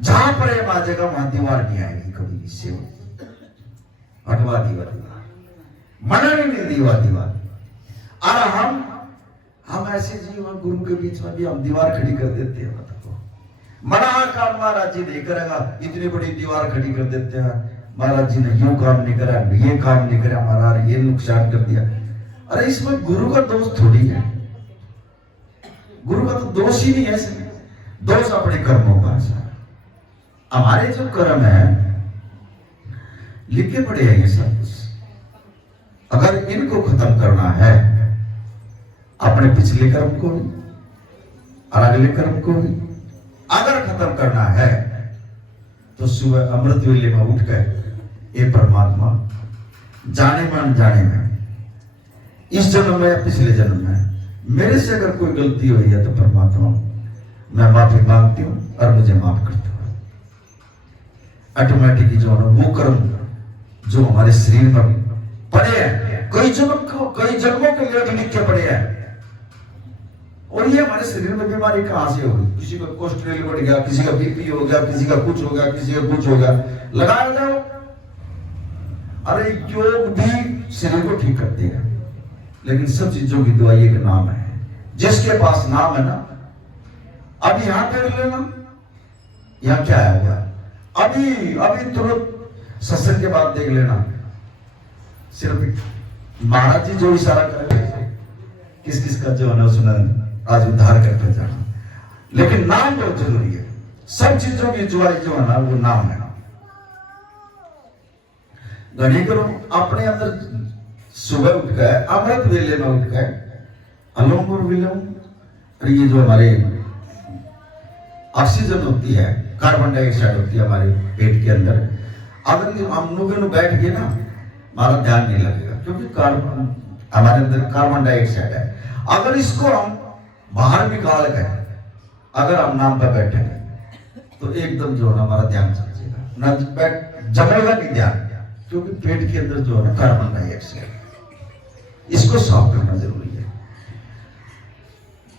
जहां प्रेम आ जाएगा वहां दीवार नहीं आएगी कभी भी। सेवक हटवा दीवार, मना नहीं दीवार। और हम ऐसे जीवन गुरु के बीच में भी हम दीवार खड़ी कर देते हैं। बताओ मना काम महाराज जी नहीं करेगा, इतनी बड़ी दीवार खड़ी कर देते हैं, महाराज जी ने यूं काम नहीं करा, ये काम नहीं करा, महाराज ये नुकसान कर दिया। अरे इसमें गुरु का दोष थोड़ी है, गुरु का तो दोष ही नहीं है इसमें, दोष अपने कर्मों का है। हमारे जो कर्म है लिखे पड़े हैं ये सब कुछ, अगर इनको खत्म करना है, अपने पिछले कर्म को भी और अगले कर्म को भी अगर खत्म करना है, तो सुबह अमृत वेले में उठकर ये परमात्मा जाने में अनजाने में, इस जन्म में या पिछले जन्म में मेरे से अगर कोई गलती हुई है तो परमात्मा मैं माफी मांगती हूं और मुझे माफ करता हूं। ऑटोमेटिकली जो है वो कर्म जो हमारे शरीर में पड़े हैं, कई जन्मों के लेख लिख के पड़े हैं, और ये हमारे शरीर में बीमारी कहां से होगी? किसी को कोलेस्ट्रॉल बढ़ गया, किसी का बीपी हो गया, किसी का कुछ हो गया, किसी का कुछ हो गया, लगाया जाओ। अरे योग भी शरीर को ठीक करते हैं, लेकिन सब चीजों की दवाई एक नाम है। जिसके पास नाम है ना, अब यहां कर लेना, यहां क्या है, अभी तुरंत सत्संग के बाद देख लेना, सिर्फ महाराज जी जो इशारा करेंगे, किस किस का जो है ना सुना आज उद्धार करते जाना, लेकिन नाम बहुत जरूरी है। सब चीजों की दवाई जो है ना वो नाम है। घड़ी करो अपने अंदर, सुबह उठ गए, अमृत वेले में उठ गए, अनुलोम और विलोम, और ये जो हमारे ऑक्सीजन होती है, कार्बन डाइऑक्साइड होती है हमारे पेट के अंदर, अगर हम लोग बैठ गए ना, हमारा ध्यान नहीं लगेगा, क्योंकि कार्बन हमारे अंदर कार्बन डाइऑक्साइड है। अगर इसको हम बाहर निकाल के अगर हम नाम पर बैठेंगे तो एकदम जो है हमारा ध्यान चल जाएगा, ना जमेगा नहीं ध्यान, क्योंकि पेट के अंदर जो है ना कार्बन डाइऑक्साइड, इसको साफ करना जरूरी है।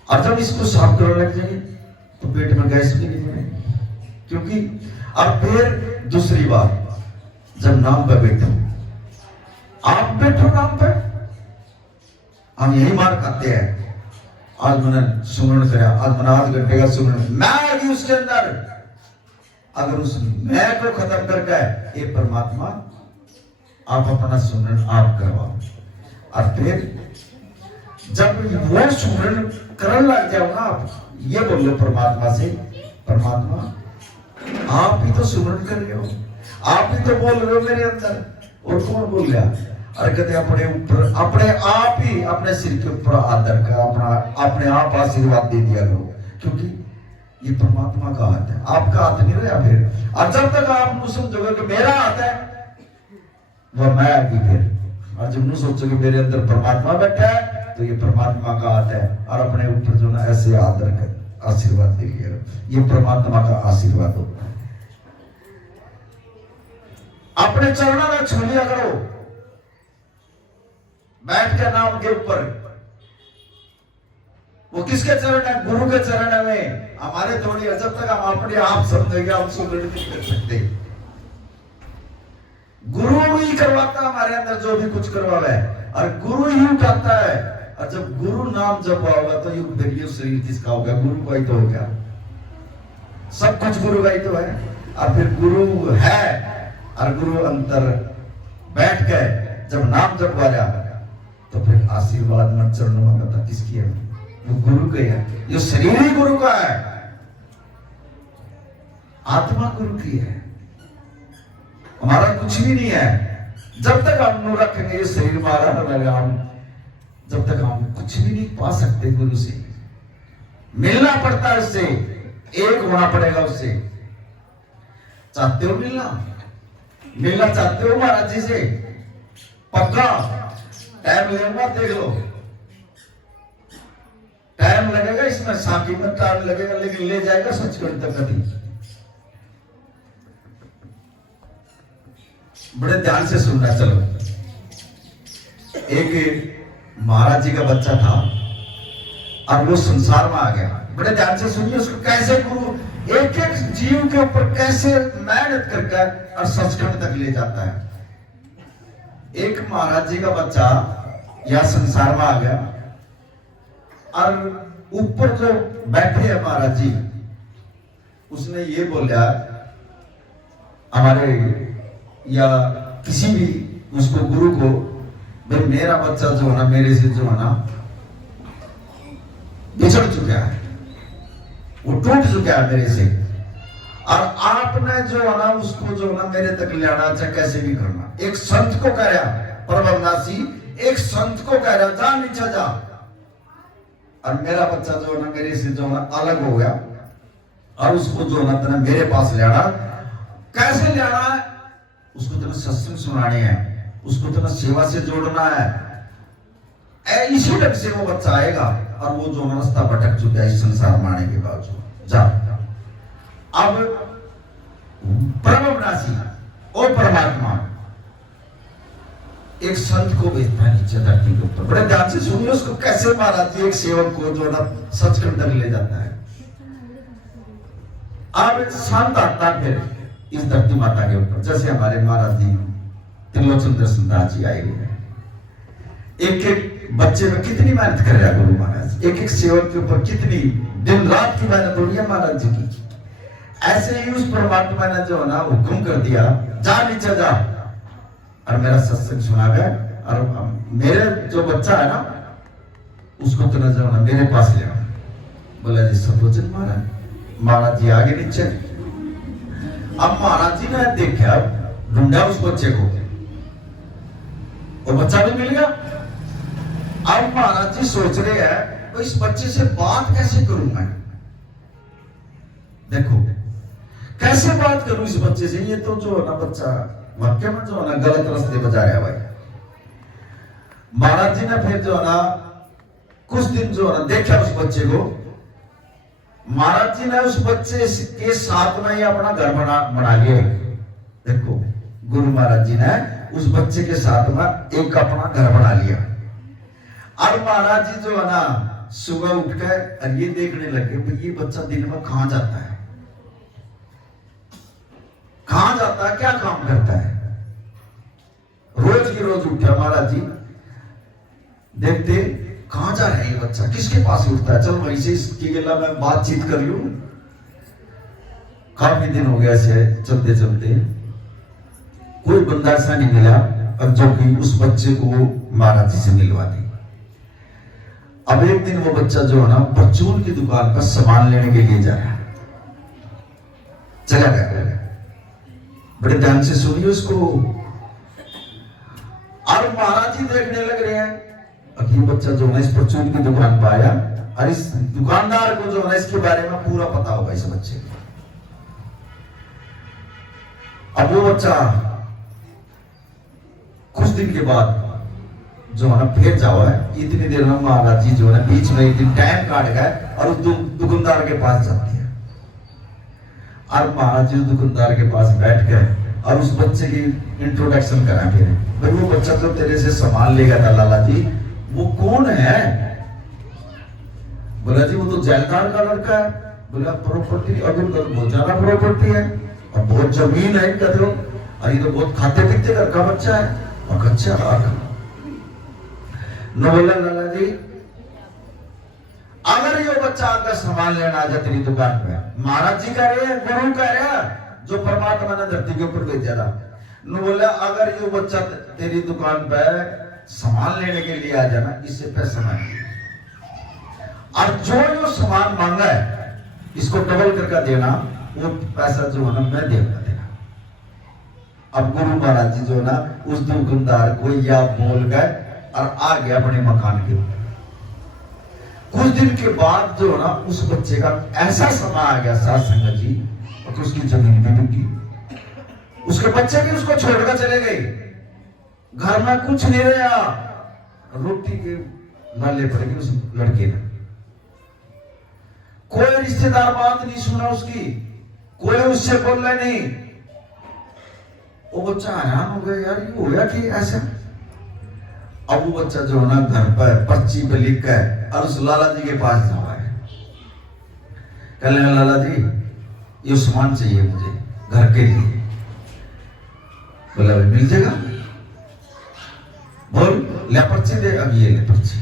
और जब इसको साफ करने लग जाए तो पेट में गैस भी नहीं बनेगी, क्योंकि अब फिर दूसरी बात, जब नाम पर बैठो, आप बैठो नाम पर, हम यही मार खाते हैं, आज मैंने सुमरण करा, आज मैंने आध घंटे का सुमरण, मैं उसके अंदर अगर उस मैं को खत्म करके ये परमात्मा आप अपना सुमरण आप करवाओ, और फिर जब वो सुमरण करने लग जाओ ना, आप ये बोलो परमात्मा से, परमात्मा आप ही तो सुमरण कर रहे हो, आप ही तो बोल रहे हो मेरे अंदर, और कौन बोल रहा? अरे कहते अपने ऊपर अपने आप ही अपने सिर के ऊपर आदर का अपने आप आशीर्वाद दे दिया करो, क्योंकि ये परमात्मा का हाथ है, आपका हाथ नहीं रहा। फिर और जब तक आप समझोगे कि मेरा हाथ है, वह मैं आगे, फिर और जब सोचोगे मेरे अंदर परमात्मा बैठा है, तो ये परमात्मा का हाथ है, और अपने ऊपर जो ना ऐसे आदर कर आशीर्वाद दे दिया, ये परमात्मा का आशीर्वाद होता है। अपने चरणों में छू लिया करो, बैठ के नाम के ऊपर। वो किसके चरण है? गुरु के चरण में। हमारे थोड़ी, जब तक हम अपने आप समझेंगे हम सुमरण नहीं कर सकते, गुरु ही करवाता हमारे अंदर जो भी कुछ करवावे, और गुरु ही उठाता है। और जब गुरु नाम जब होगा तो युग देखिए शरीर किसका होगा? गुरु का ही तो होगा, सब कुछ गुरु का ही तो है। और फिर गुरु है, और गुरु अंतर बैठ के जब नाम जप वाला, तो फिर आशीर्वाद में चरणों में बता किसकी है? वो गुरु का है, ये शरीर ही गुरु का है, आत्मा गुरु की है, हमारा कुछ भी नहीं है। जब तक हम रखेंगे ये शरीर हमारा, हम जब तक हम कुछ भी नहीं पा सकते गुरु से, मिलना पड़ता है उससे, एक होना पड़ेगा उससे। चाहते हो मिलना चाहते हो महाराज जी से? पक्का टाइम लगेगा, देख लो टाइम लगेगा, इसमें साकी में टाइम लगेगा, लेकिन ले जाएगा सचखंड तक। कभी बड़े ध्यान से सुनना। चलो, एक महाराज जी का बच्चा था, अब वो संसार में आ गया। बड़े ध्यान से सुनिए, उसको कैसे गुरु एक एक जीव के ऊपर कैसे मेहनत करके और सचखंड तक ले जाता है। एक महाराज जी का बच्चा यह संसार में आ गया, और ऊपर जो बैठे हैं महाराज जी, उसने ये बोला हमारे या किसी भी उसको गुरु को, भाई मेरा बच्चा जो है ना मेरे से जो है ना बिछड़ चुका है, वो टूट चुका है मेरे से, और आपने जो है ना उसको जो है ना मेरे तक ले आना, चाहे कैसे भी करना। एक संत को कह रहा परमनासी, एक संत को कह रहा जा नीचे जा, और मेरा बच्चा जो है ना मेरे से जो है ना अलग हो गया, और उसको जो है ना तेने मेरे पास ले आना। कैसे ले आना है? उसको तेने सत्संग सुनाने हैं, उसको तेने सेवा से जोड़ना है। इसी ढंग से वो बच्चा आएगा, और वो जो रास्ता भटक चुका है इस संसार में आने के बावजूद। जा अब परमनासी ओ परमात्मा एक संत को भेजता है नीचे धरती के ऊपर। बड़े ध्यान से सुनिए उसको कैसे महाराज जी एक सेवक को जो ना सच के अंदर ले जाता है। अब संत आता फिर इस धरती माता के ऊपर, जैसे हमारे महाराज जी त्रिलोचन दर्शनदास जी आए हुए, एक एक बच्चे में कितनी मेहनत कर रहा गुरु महाराज, एक एक सेवक के ऊपर कितनी दिन रात की मेहनत हो रही है महाराज जी की। ऐसे ही उस परमात्मा ने जो है ना हुक्म कर दिया जा नीचे जा, और मेरा सत्संग सुना गया, और मेरे जो बच्चा है ना उसको तो न जो है ना मेरे पास ले आओ। बोला जी सतवचन महाराज जी आगे नीचे। अब महाराज जी ने देखा, ढूंढा उस बच्चे को, और बच्चा भी मिल गया। अब महाराज जी सोच रहे हैं तो इस बच्चे से बात कैसे करूं मैं, देखो कैसे बात करूं इस बच्चे से, ये तो जो है ना बच्चा वाक्य में जो है ना गलत रास्ते पर जा रहा है भाई। महाराज जी ने फिर जो है ना कुछ दिन जो है ना देखा उस बच्चे को। महाराज जी ने उस बच्चे के साथ में ही अपना घर बना लिया। देखो गुरु महाराज जी ने उस बच्चे के साथ में एक अपना घर बना लिया, और महाराज जी जो है ना सुबह उठ कर ये देखने लगे ये बच्चा दिन में कहां जाता है, कहां जाता है, क्या काम करता है। रोज की रोज उठा महाराज जी, देखते कहां जा रहा है ये बच्चा, किसके पास उठता है, चल वहीं से इसकी गला में बातचीत कर लूं। काफी दिन हो गया ऐसे चलते चलते कोई बंदा ऐसा नहीं मिला और जो कि उस बच्चे को महाराज जी से मिलवा दी। अब एक दिन वो बच्चा जो है ना परचून की दुकान पर सामान लेने के लिए जा रहा है, चला गया। बड़े ध्यान से सुनिए उसको। और महाराज जी देखने लग रहे हैं, अब ये बच्चा जो है इस परचून की दुकान पर आया, और इस दुकानदार को जो है इसके बारे में पूरा पता होगा इस बच्चे को। अब वो बच्चा कुछ दिन के बाद जो है ना फिर जाओ है, इतनी देर में महाराज जी जो है बीच में एक दिन टाइम काट गए और दुकानदार के पास जाते हैं, और महाराज जी दुकानदार के पास बैठ गए और उस बच्चे की इंट्रोडक्शन करा। फिर भाई वो बच्चा जो तेरे से सामान ले गया था लाला जी, वो कौन है? बोला जी वो तो जैलदार का लड़का है। बोला प्रॉपर्टी, अगर बहुत ज्यादा प्रॉपर्टी है और बहुत जमीन है इनका, तो और ये तो बहुत खाते पीते घर का बच्चा है। और अच्छा न बोला लाला जी अगर ये बच्चा आकर सामान लेना आ जाए तेरी दुकान पे, महाराज जी कह रहे हैं, गुरु कह रहे हैं जो परमात्मा ने धरती के ऊपर भेजा था, न बोला अगर ये बच्चा तेरी दुकान पे सामान लेने के लिए आ जाना, इससे पैसा मांगे, और जो सामान मांगा है इसको डबल करके देना, वो पैसा जो है ना मैं देगा देना। अब गुरु महाराज जी जो ना उस दुकानदार को या बोल गए और आ गया अपने मकान के ऊपर। कुछ दिन के बाद जो ना उस बच्चे का ऐसा समय आ गया साथ संगत जी, और उसकी जमीन भी बिकी, उसके बच्चे भी उसको छोड़कर चले गए, घर में कुछ नहीं रहा, रोटी के लाले पड़ गए उस लड़के ने। कोई रिश्तेदार बात नहीं सुना उसकी, कोई उससे बोल रहा नहीं। वो बच्चा हैरान हो गया, यार ये हो गया कि ऐसा। अब वो बच्चा जो है ना घर पर पर्ची पे लिख कर और उस लाला जी के पास जावा है, कहने लाला जी ये सामान चाहिए मुझे घर के लिए। बोला मिल जाएगा, बोल ले पर्ची दे, अब ये ले पर्ची।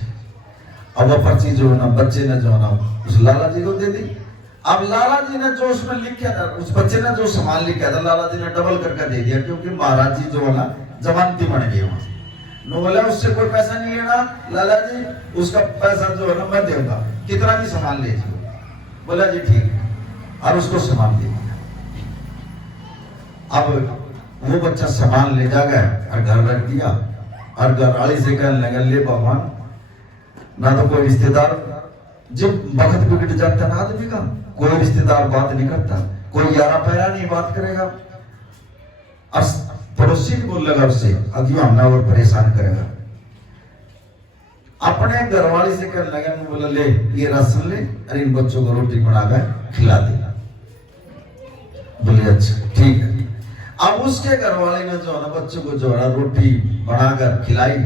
अब वो पर्ची जो है ना बच्चे ने जो है ना उस लाला जी को दे दी, अब लाला जी ने जो उसमें लिखा था, उस बच्चे ने जो सामान लिखा था, लाला जी ने डबल करके दे दिया, क्योंकि महाराज जी जो है ना जमानती बन गए वहां से। नो बोला उससे कोई पैसा नहीं लेना लाला जी, उसका पैसा जो है ना मैं दूंगा, कितना भी सामान ले लीजिए। बोला जी ठीक, और उसको सामान दे दिया। अब वो बच्चा सामान ले जा गया और घर रख दिया, और घर वाली से कहने लगा ले भगवान, ना तो कोई रिश्तेदार, जब वक्त बिगड़ जाता ना आदमी का, कोई रिश्तेदार बात नहीं करता, कोई यारा पैरा नहीं बात करेगा, और पड़ोसी भी बोल लगा उससे अभी हमने और परेशान करेगा। अपने घरवाली से कहने लगा, बोला ले ये राशन ले और इन बच्चों को रोटी बनाकर खिला दे। बोले अच्छा ठीक है। अब उसके घरवाले ने जो है ना बच्चों को जो है ना रोटी बनाकर खिलाई।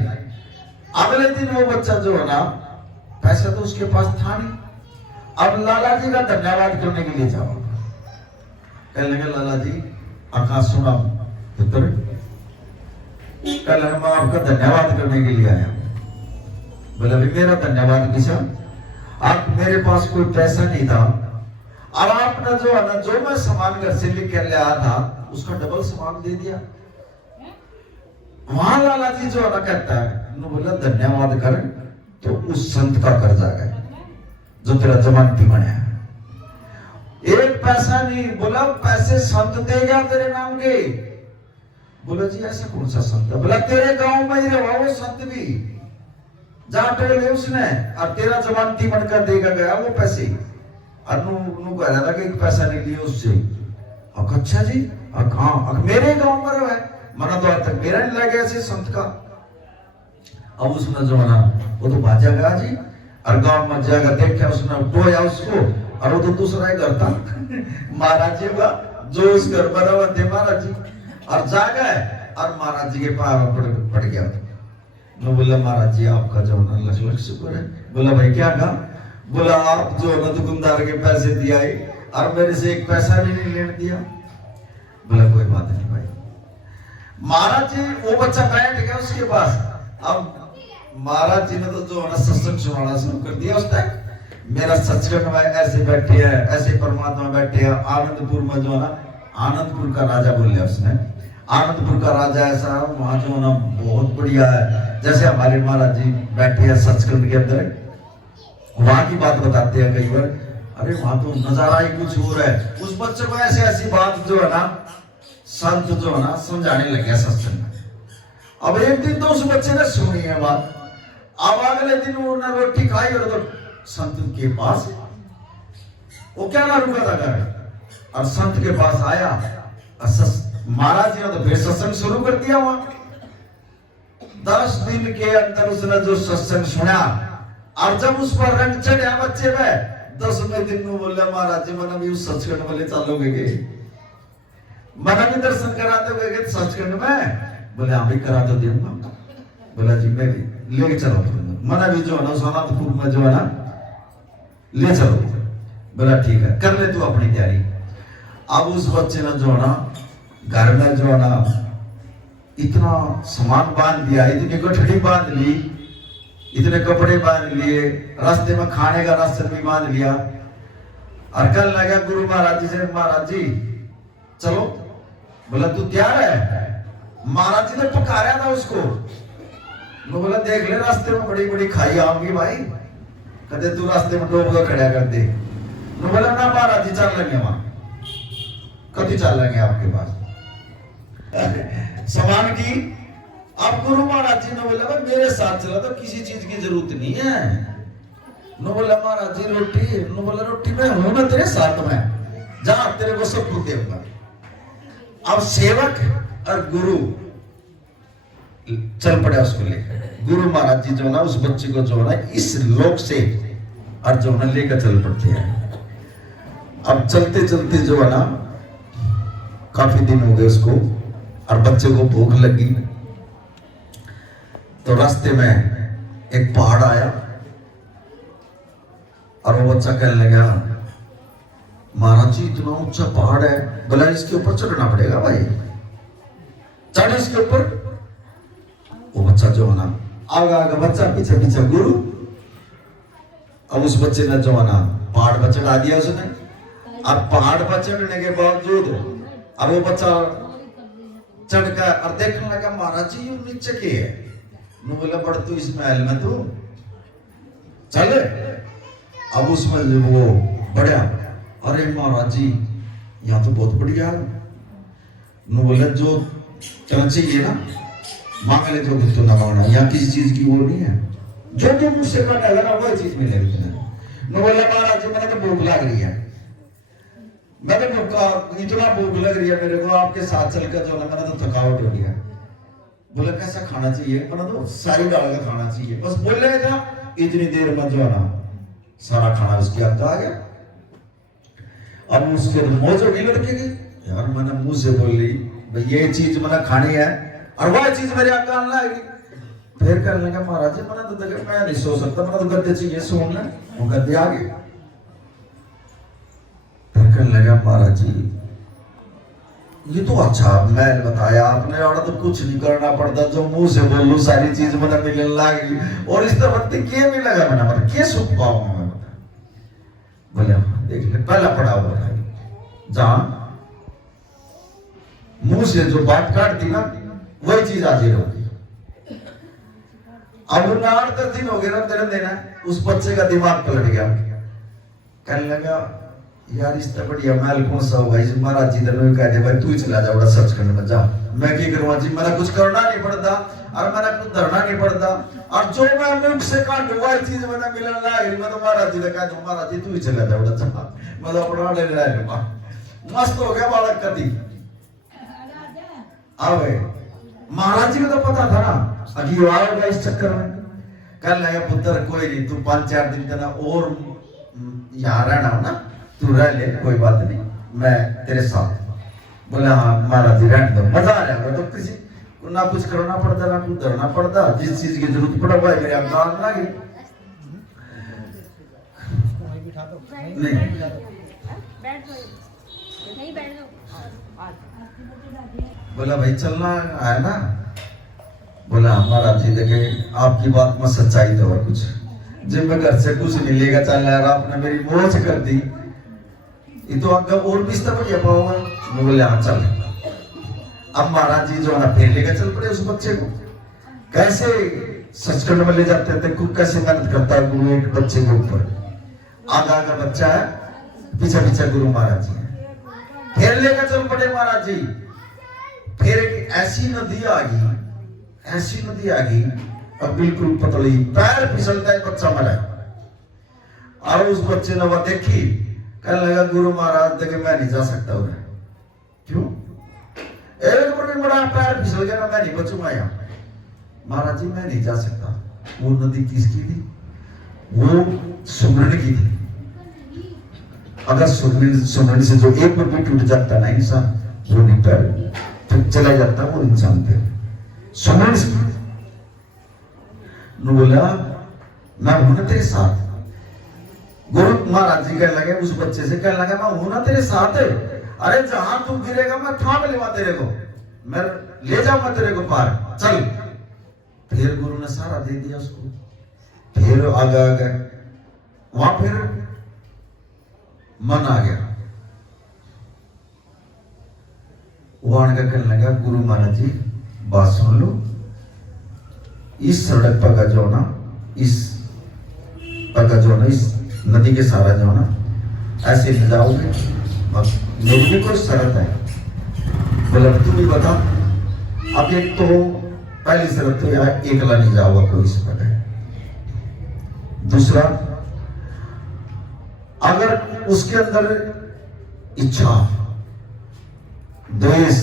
अगले दिन वो बच्चा जो है ना, पैसा तो उसके पास था नहीं, अब लाला जी का धन्यवाद करने के लिए जाओ। कहने लगे लाला जी आकाश सुना पुत्र, कल मैं आपका धन्यवाद करने के लिए आया। बोला भी मेरा धन्यवाद किसा, आप मेरे पास कोई पैसा नहीं था, अब आपने जो है ना जो मैं सामान घर से लेकर ले आया था उसका डबल सामान दे दिया। वहां लाला जी जो है ना कहता है, बोला धन्यवाद कर तो उस संत का कर्जा गया जो तेरा जमानती बने। एक पैसा नहीं, बोला पैसे संत देगा तेरे नाम के। बोला जी ऐसा कौन सा संत है? बोला तेरे गांव में ही रहा वो संत भी, जहां टोले उसने, और तेरा जमानती बनकर देगा गया वो पैसे। अनु कह रहा था कि एक पैसा नहीं लिया उससे। अच्छा जी, हाँ मेरे गांव में रहा है, मना तो आज तक मेरा नहीं लग गया ऐसे संत का। अब उसने जो है ना वो तो भाजा गया जी, और गांव में जाकर देखा उसने, टोया उसको, और वो तो दूसरा ही घर था महाराज जी का, जो उस घर पर रहा थे महाराज जी, और जा गए और महाराज जी के पाँव में पड़ गया। मैं बोला महाराज जी आपका जो है ना लख शुक्र है। बोला भाई क्या कहा? बोला आप जो है ना दुकानदार के पैसे दिया और मेरे से एक पैसा भी नहीं लेने दिया। बोला कोई बात नहीं भाई। महाराज जी वो बच्चा बैठ गया उसके पास। अब महाराज जी ने तो जो है ना सत्संग सुनाना शुरू कर दिया। उस तक मेरा सत्संग में ऐसे बैठे हैं, ऐसे परमात्मा बैठे हैं आनंदपुर में, जो है ना आनंदपुर का राजा बोल लिया उसने। आनंदपुर का राजा ऐसा वहां जो है ना बहुत बढ़िया है, जैसे हमारे महाराज जी बैठे हैं सत्संग के अंदर, वहां की बात बताते हैं कई बार, अरे वहां तो नजारा ही कुछ और है। उस बच्चे को ऐसे ऐसी बात जो है ना संत जो है ना समझाने लगे सत्संग में। अब एक दिन तो उस बच्चे ने सुनी है बात, अब अगले दिन उन्होंने रोटी खाई और तो संत के पास, वो क्या ना रुका था घर, और संत के पास आया, महाराज जी ने तो फिर सत्संग शुरू कर दिया। वहां 10 दिन के अंदर उसने जो सत्संग सुना, और जब उस पर रंग चढ़ा बच्चे में, 10वें दिन में बोला महाराज जी मैंने भी उस सचखंड वाले चालोगे के, मैंने भी दर्शन कराते हुए सचखंड में। बोले हाँ भी करा तो दूंगा। बोला जी मैं भी लेके चलो, मैंने भी जो है ना सोनाथपुर में जो है ना ले चलो। बोला ठीक है कर ले तू अपनी तैयारी। अब उस बच्चे ने जो है ना घर में जो है ना इतना सामान बांध दिया, इतनी गठड़ी बांध ली, इतने कपड़े बांध लिए, रास्ते में खाने का राशन भी बांध लिया, और कल लगा गुरु महाराज जी से, महाराज जी चलो। बोला तू तैयार है? महाराज जी ने पुकारा था उसको। मैं बोला देख ले रास्ते में बड़ी बड़ी खाई आऊंगी भाई, कहते तू रास्ते में डूब कर खड़ा कर दे। मैं बोला ना महाराज जी चल लेंगे, वहां कभी चल लेंगे आपके पास सामान की। अब गुरु महाराज जी ने बोला भाई मेरे साथ चला तो किसी चीज की जरूरत नहीं है। नो बोला महाराज जी रोटी, नो बोला रोटी में हूं ना तेरे साथ में, जहां तेरे को सब कुछ देगा। अब सेवक और गुरु चल पड़े उसको लेकर। गुरु महाराज जी जो ना उस बच्चे को जो ना इस लोक से और जो ना लेकर चल पड़ते हैं। अब चलते चलते जो है ना काफी दिन हो गए उसको, और बच्चे को भूख लगी, तो रास्ते में एक पहाड़ आया, और वो बच्चा कहने लगा महाराज जी इतना ऊंचा पहाड़ है। बोला इसके ऊपर चढ़ना पड़ेगा भाई, चढ़ इसके ऊपर। वो बच्चा जो है ना आगे आगे बच्चा, पीछे पीछे गुरु। अब उस बच्चे ने जो है ना पहाड़ पर चढ़ा दिया उसने, अब पहाड़ पर चढ़ने के बावजूद अब वो बच्चा चढ़कर और देखने लगा महाराज जी ये नीचे के है। नु बोला बढ़ तू इस महल में तू चल। अब उसमें वो बढ़िया, अरे महाराज जी यहाँ तो बहुत बढ़िया है। नु बोला जो क्या चाहिए ना मांग ले, जो तो ना मांगना, यहाँ किसी चीज की वो नहीं है, जो जो मुझसे मांगेगा ना वही चीज मिलेगी तुम्हें। नु बोला महाराज जी मैंने तो भूख लग रही है, मैंने भूखा इतना भूख लग रही है मेरे को, आपके साथ चलकर जो ना मैंने तो थकावट हो गया। बोले कैसा खाना चाहिए, मैंने तो सारी दाल का खाना चाहिए, बस बोल रहे था इतनी देर में जो है ना सारा खाना उसके हाथ आ गया। अब उसके मौज होगी लड़के की, यार मैंने मुंह से बोल ली भाई ये चीज मैंने खानी है और वह चीज मेरे आगे आने आएगी। फिर करने लगा महाराज जी मैंने तो देखा मैं नहीं सो सकता, मैंने तो गद्दे चाहिए सोने, वो गद्दे आ गए। फिर करने लगा महाराज जी ये तो अच्छा महल बताया आपने, और तो कुछ नहीं करना पड़ता, जो मुंह से बोल लूं सारी चीज मैंने मिलने लगी और इस तरह के भी लगा मैंने मतलब क्या सुख पाऊंगा मैं बता। बोले देख ले पहला पड़ा हुआ है जहां मुंह से जो बात काटती ना वही चीज हाजिर होगी। अब 8-10 दिन हो गए ना तेरे देना, उस बच्चे का दिमाग पलट गया, कहने लगा यार इस तरह बढ़िया महल कौन सा होगा, इस महाराज जी ने कह दे भाई तू ही चला जा बड़ा सर्च करने में जा, मैं क्या करूँगा जी, मैंने कुछ करना नहीं पड़ता और मैंने कुछ धरना नहीं पड़ता, और जो मैं मुख से काटूं वही चीज मैंने मिलने लगी, मैं तो महाराज जी ने कह दूं महाराज जी तू ही चला जा बड़ा जा, मैं तो अपना ले रहा है। मस्त हो गया बालक कति। अब महाराज जी को तो पता था ना अभी आएगा इस चक्कर में, कहने लगा पुत्र कोई नहीं तू 5-4 दिन देना और यहाँ रहना हो ना, तू रह ले कोई बात नहीं मैं तेरे साथ। बोला हाँ महाराज जी रहने दो, मजा आ जाएगा, तो किसी को ना कुछ करना पड़ता ना कुछ धरना पड़ता, जिस चीज की जरूरत पड़ा हुआ है मेरे अवतार ना गई। बोला भाई चलना है ना, बोला महाराज जी देखे आपकी बात में सच्चाई तो है कुछ, जब मैं घर से कुछ नहीं लेगा चल यार आपने मेरी मौज कर दी, ये तो आगे और भी स्तर बढ़िया पाऊंगा। मैं बोले हाँ चल। अब महाराज जी जो है ना फिर लेकर चल पड़े उस बच्चे को, कैसे सचखंड में ले जाते थे, खूब कैसे मेहनत करता है गुरु एक बच्चे के ऊपर, आगा आगा बच्चा है पीछे पीछे गुरु महाराज जी, फिर लेकर चल पड़े महाराज जी। फिर एक ऐसी नदी आ गई, ऐसी नदी आ गई अब बिल्कुल पतली, पैर फिसलता है बच्चा मरा, और उस बच्चे ने वह देखी, कहने लगा गुरु महाराज देखे मैं नहीं जा सकता उधर। क्यों? एक बड़ा पैर फिसल गया ना, मैं नहीं बचूंगा यहाँ। महाराज जी मैं नहीं जा सकता। वो नदी किसकी थी? वो सुमरण की थी। अगर सुमरण से जो एक भी टूट जाता ना इंसान, वो नहीं पैर तो चला जाता वो इंसान पे सुमरण से। बोला मैं हूं ना तेरे साथ। गुरु महाराज जी कहने लगे उस बच्चे से, कहने लगा मैं हूं ना तेरे साथ है, अरे जहां तू गिरेगा मैं थाम लेवा तेरे को, मैं ले जाऊंगा तेरे को पार, चल। फिर गुरु ने सारा दे दिया उसको, फिर आगे आगे वहां फिर मन आ गया, वहां का कहने लगा गुरु महाराज जी बात सुन लो, इस सड़क पर का जो ना, इस पर का जो ना, इस नदी के सारा जो ना ऐसे ले जाओगे, मेरी भी कोई शर्त है। बोला तू भी बता। अब एक तो पहली शर्त तो यार एकला नहीं जाओगा कोई इस पर, दूसरा अगर उसके अंदर इच्छा द्वेष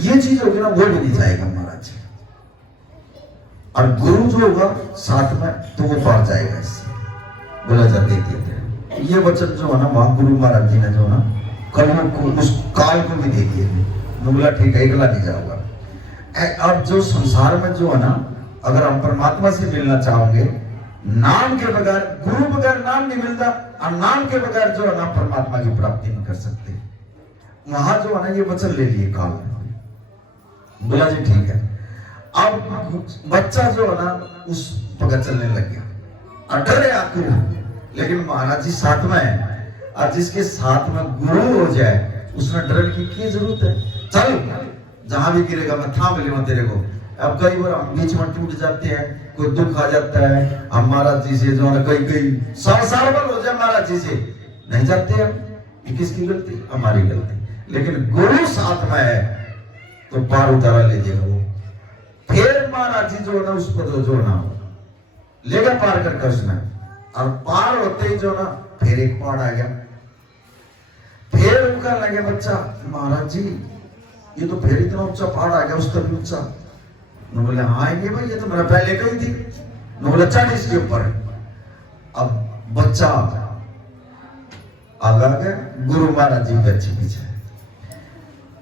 ये चीज होगी ना वो भी नहीं जाएगा महाराज, और गुरु जो होगा साथ में तो वो पार जाएगा इससे। बोला जा देखिए ये वचन जो है ना वहां गुरु महाराज जी ने जो ना कल को उस काल को भी दे दिए। बोला ठीक है एकला नहीं जाऊंगा। अब जो संसार में जो है ना, अगर हम परमात्मा से मिलना चाहोगे, नाम के बगैर, गुरु बगैर नाम नहीं मिलता, और नाम के बगैर जो है ना परमात्मा की प्राप्ति नहीं कर सकते। वहां जो है ना ये वचन ले लिए काल ने। बोला जी ठीक है। अब बच्चा जो है ना उस पकड़ चलने लग गया, डरे आकुल, लेकिन महाराज जी साथ में है, और जिसके साथ में गुरु हो जाए उसने डर की जरूरत है। चल जहां भी गिरेगा मैं थाम लूंगा तेरे को। अब कई बार हम बीच में टूट जाते हैं, कोई दुख आ जाता है, हम महाराज जी से जो है कई 100 साल बल हो जाए महाराज जी से नहीं जाते हम। ये किसकी गलती? हमारी गलती। लेकिन गुरु साथ में है तो पार उतारा ले जाएगा वो। फिर महाराज जी जो ना उस पर जो ना लेगा पार करके उसमें, और पार होते ही जो ना फिर एक पहाड़ आ गया। फिर उनका लगे बच्चा महाराज जी ये तो फिर इतना ऊंचा पहाड़ आ गया, उसका भी ऊंचा। न बोले हाँ आएंगे भाई, ये तो मेरा पहले कही थी। न बोले चढ़ इसके ऊपर। अब बच्चा आगा गया, गुरु महाराज जी बच्चे पीछे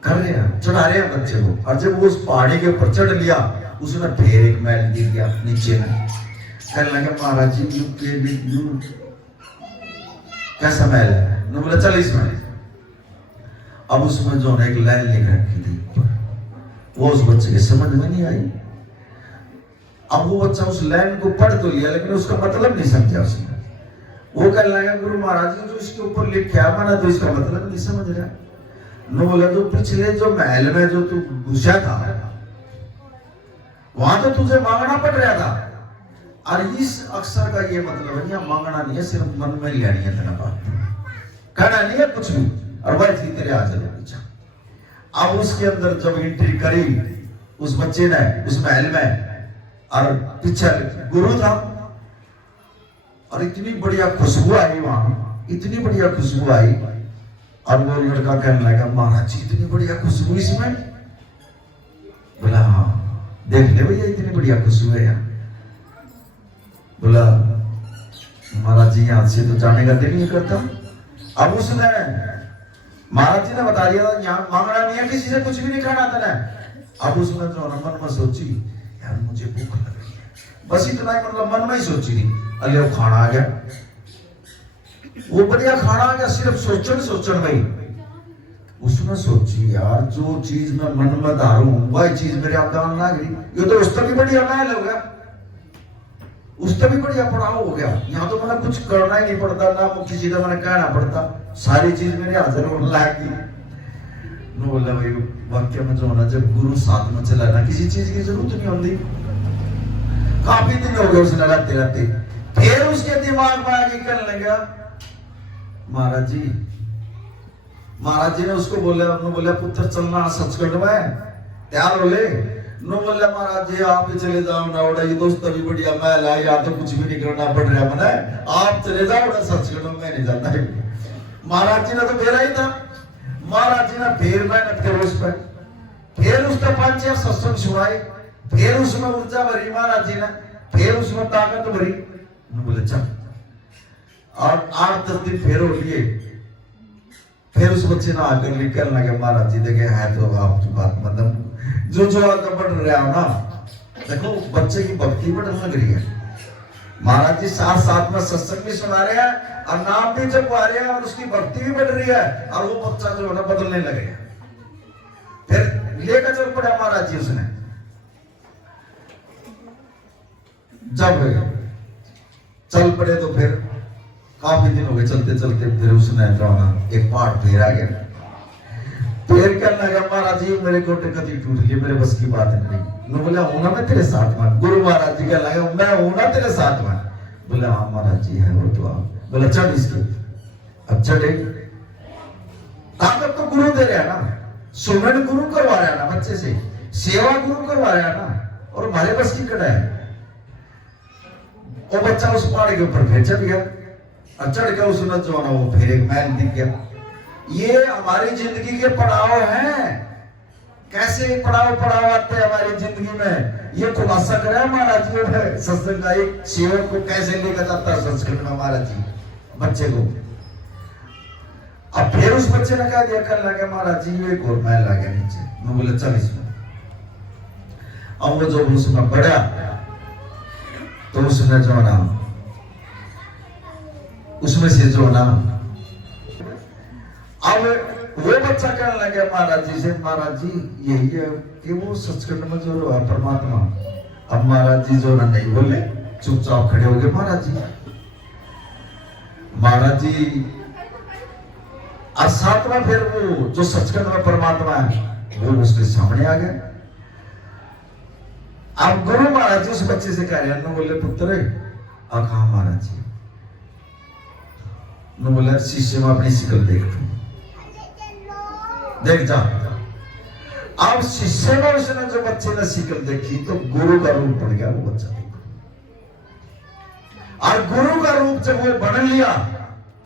कर रहे हैं, चढ़ा रहे हैं बच्चे को। और जब वो उस पहाड़ी के ऊपर चढ़ लिया उसने फिर एक मैल गिर गया नीचे में। कहने लगे महाराज जी कैसा महल है? न बोला चल इसमें। अब उसमें जो है एक लाइन लिख रखी थी, वो उस बच्चे के समझ में नहीं आई। अब वो बच्चा उस लाइन को पढ़ तो लिया लेकिन उसका मतलब नहीं समझा उसने। वो कहने लगा गुरु महाराज जी जो इसके ऊपर लिखा है मैंने तो इसका मतलब नहीं समझ रहा। न बोला जो पिछले जो महल में जो तू घुसा था वहां तो तुझे मांगना पड़ रहा था, और इस अक्षर का ये मतलब है यहाँ मांगना नहीं है, सिर्फ मन में लेनी है तेरा बात, कहना नहीं है कुछ भी। और वह थी तेरे हाजिर पीछा। अब उसके अंदर जब एंट्री करी उस बच्चे ने उस महल में, और पीछे गुरु था, और इतनी बढ़िया खुशबू आई वहां, इतनी बढ़िया खुशबू आई। और वो लड़का कहने लगा महाराज जी इतनी बढ़िया खुशबू इसमें? बोला हाँ देख ले भैया इतनी बढ़िया खुशबू है यहाँ। बोला महाराज जी यहाँ से तो जाने का दिल नहीं करता। अब उसने महाराज जी ने बता दिया था यहाँ मांगना नहीं है, किसी से कुछ भी नहीं खाना था ना। अब उसने जो मन में सोची यार मुझे भूख लग रही है, बस इतना ही मतलब मन में ही सोची थी। अरे वो खाना आ गया, वो बढ़िया खाना आ गया, सिर्फ सोचन भाई। उसने सोची यार जो चीज मैं मन में धारू वही चीज मेरे आप दान ना गई, ये तो उससे भी बढ़िया महल हो गया, उससे भी बढ़िया पड़ाव हो गया। यहाँ तो मैंने कुछ करना ही नहीं पड़ता, ना किसी का मैंने कहना पड़ता, सारी चीज मेरे हाजिर होने लायक। बोला भाई वाक्य में जो होना जब गुरु साथ में चला ना किसी चीज की जरूरत नहीं होती। काफी दिन हो गए उसने रहते रहते, फिर उसके दिमाग में आगे करने लगा महाराज जी ने उसको बोला पुत्र चलना सचखंड में तैयार हो ले। नो बोले महाराज जी आप ही चले जाओ ना, उड़ा ये दोस्त अभी बढ़िया महल है, यहाँ तो कुछ भी नहीं करना पड़ रहा मैंने, आप चले जाओ ना सचखंड में, नहीं जाना है। महाराज जी ने तो मेरा ही था। महाराज जी ने फिर मेहनत करी उस पर, फिर उसका 5-6 सत्संग सुनाए, फिर उसमें ऊर्जा भरी महाराज जी ने, फिर उसमें ताकत भरी। बोले चल, और 8-10 दिन फिर हो लिए। फिर उस बच्चे ने आकर लिखने लगे महाराज जी देखे है तो आपकी बात मतलब जो आगे बढ़ रहा हो ना, देखो बच्चे की भक्ति बढ़ने लग रही है। महाराज जी साथ में सत्संग भी सुना रहे हैं और नाम भी जपवा रहे हैं और उसकी भक्ति भी बढ़ रही है, और वो बच्चा जो है ना बदलने लगे। फिर लेकर चल पड़ा महाराज जी उसने। जब चल पड़े तो फिर काफी दिन हो गए चलते चलते, फिर उसने एक पहाड़ फिर आ गया। फिर कहने लगा महाराज जी मेरे गोटे कति टूट गए, मेरे बस की बात नहीं। बोला हूं ना मैं तेरे साथ में। गुरु महाराज जी कहने लगे मैं हूं ना तेरे साथ में। बोला हाँ महाराज जी है वो तो आप। बोला चढ़ इसके। अब चढ़े, ताकत तो गुरु दे रहा है ना, सुमन गुरु करवा रहा है ना, बच्चे से सेवा गुरु करवा रहा है ना, और हमारे बस की कड़ा है। वो बच्चा उस पहाड़ के ऊपर फिर चढ़ गया, और चढ़ गया उसने जो ना वो फिर एक महल दिख गया। ये हमारी जिंदगी के पड़ाव हैं। कैसे पड़ाव आते हैं हमारी जिंदगी में, ये खुलासा करा महाराज जी ने सत्संग का। एक सेवक को कैसे लेकर जाता है संस्कृत में महाराज जी बच्चे को। अब फिर उस बच्चे ने कहा दिया कर लगे महाराज जी एक और महल आ गया नीचे। मैं बोला चल इसमें। अब वो जो उसमें बढ़ा तो उसने जो ना उसमें से जो ना अब वो बच्चा कहने लगे महाराज जी से महाराज जी यही है कि वो सचखंड में जो है परमात्मा। अब महाराज जी जो ना नहीं बोले, चुपचाप खड़े हो गए। महाराज जी और सातवां फिर वो जो सचखंड में परमात्मा है वो उसके सामने आ गया। अब गुरु महाराज जी उस बच्चे से कह रहे हैं, बोले पुत्र कहा महाराज जी, बोला शीशे में अपनी शिकल देख जा। अब शीशे में उसने जो बच्चे ने शिकल देखी तो गुरु का रूप बन गया वो बच्चा। और गुरु का रूप जब वो बन लिया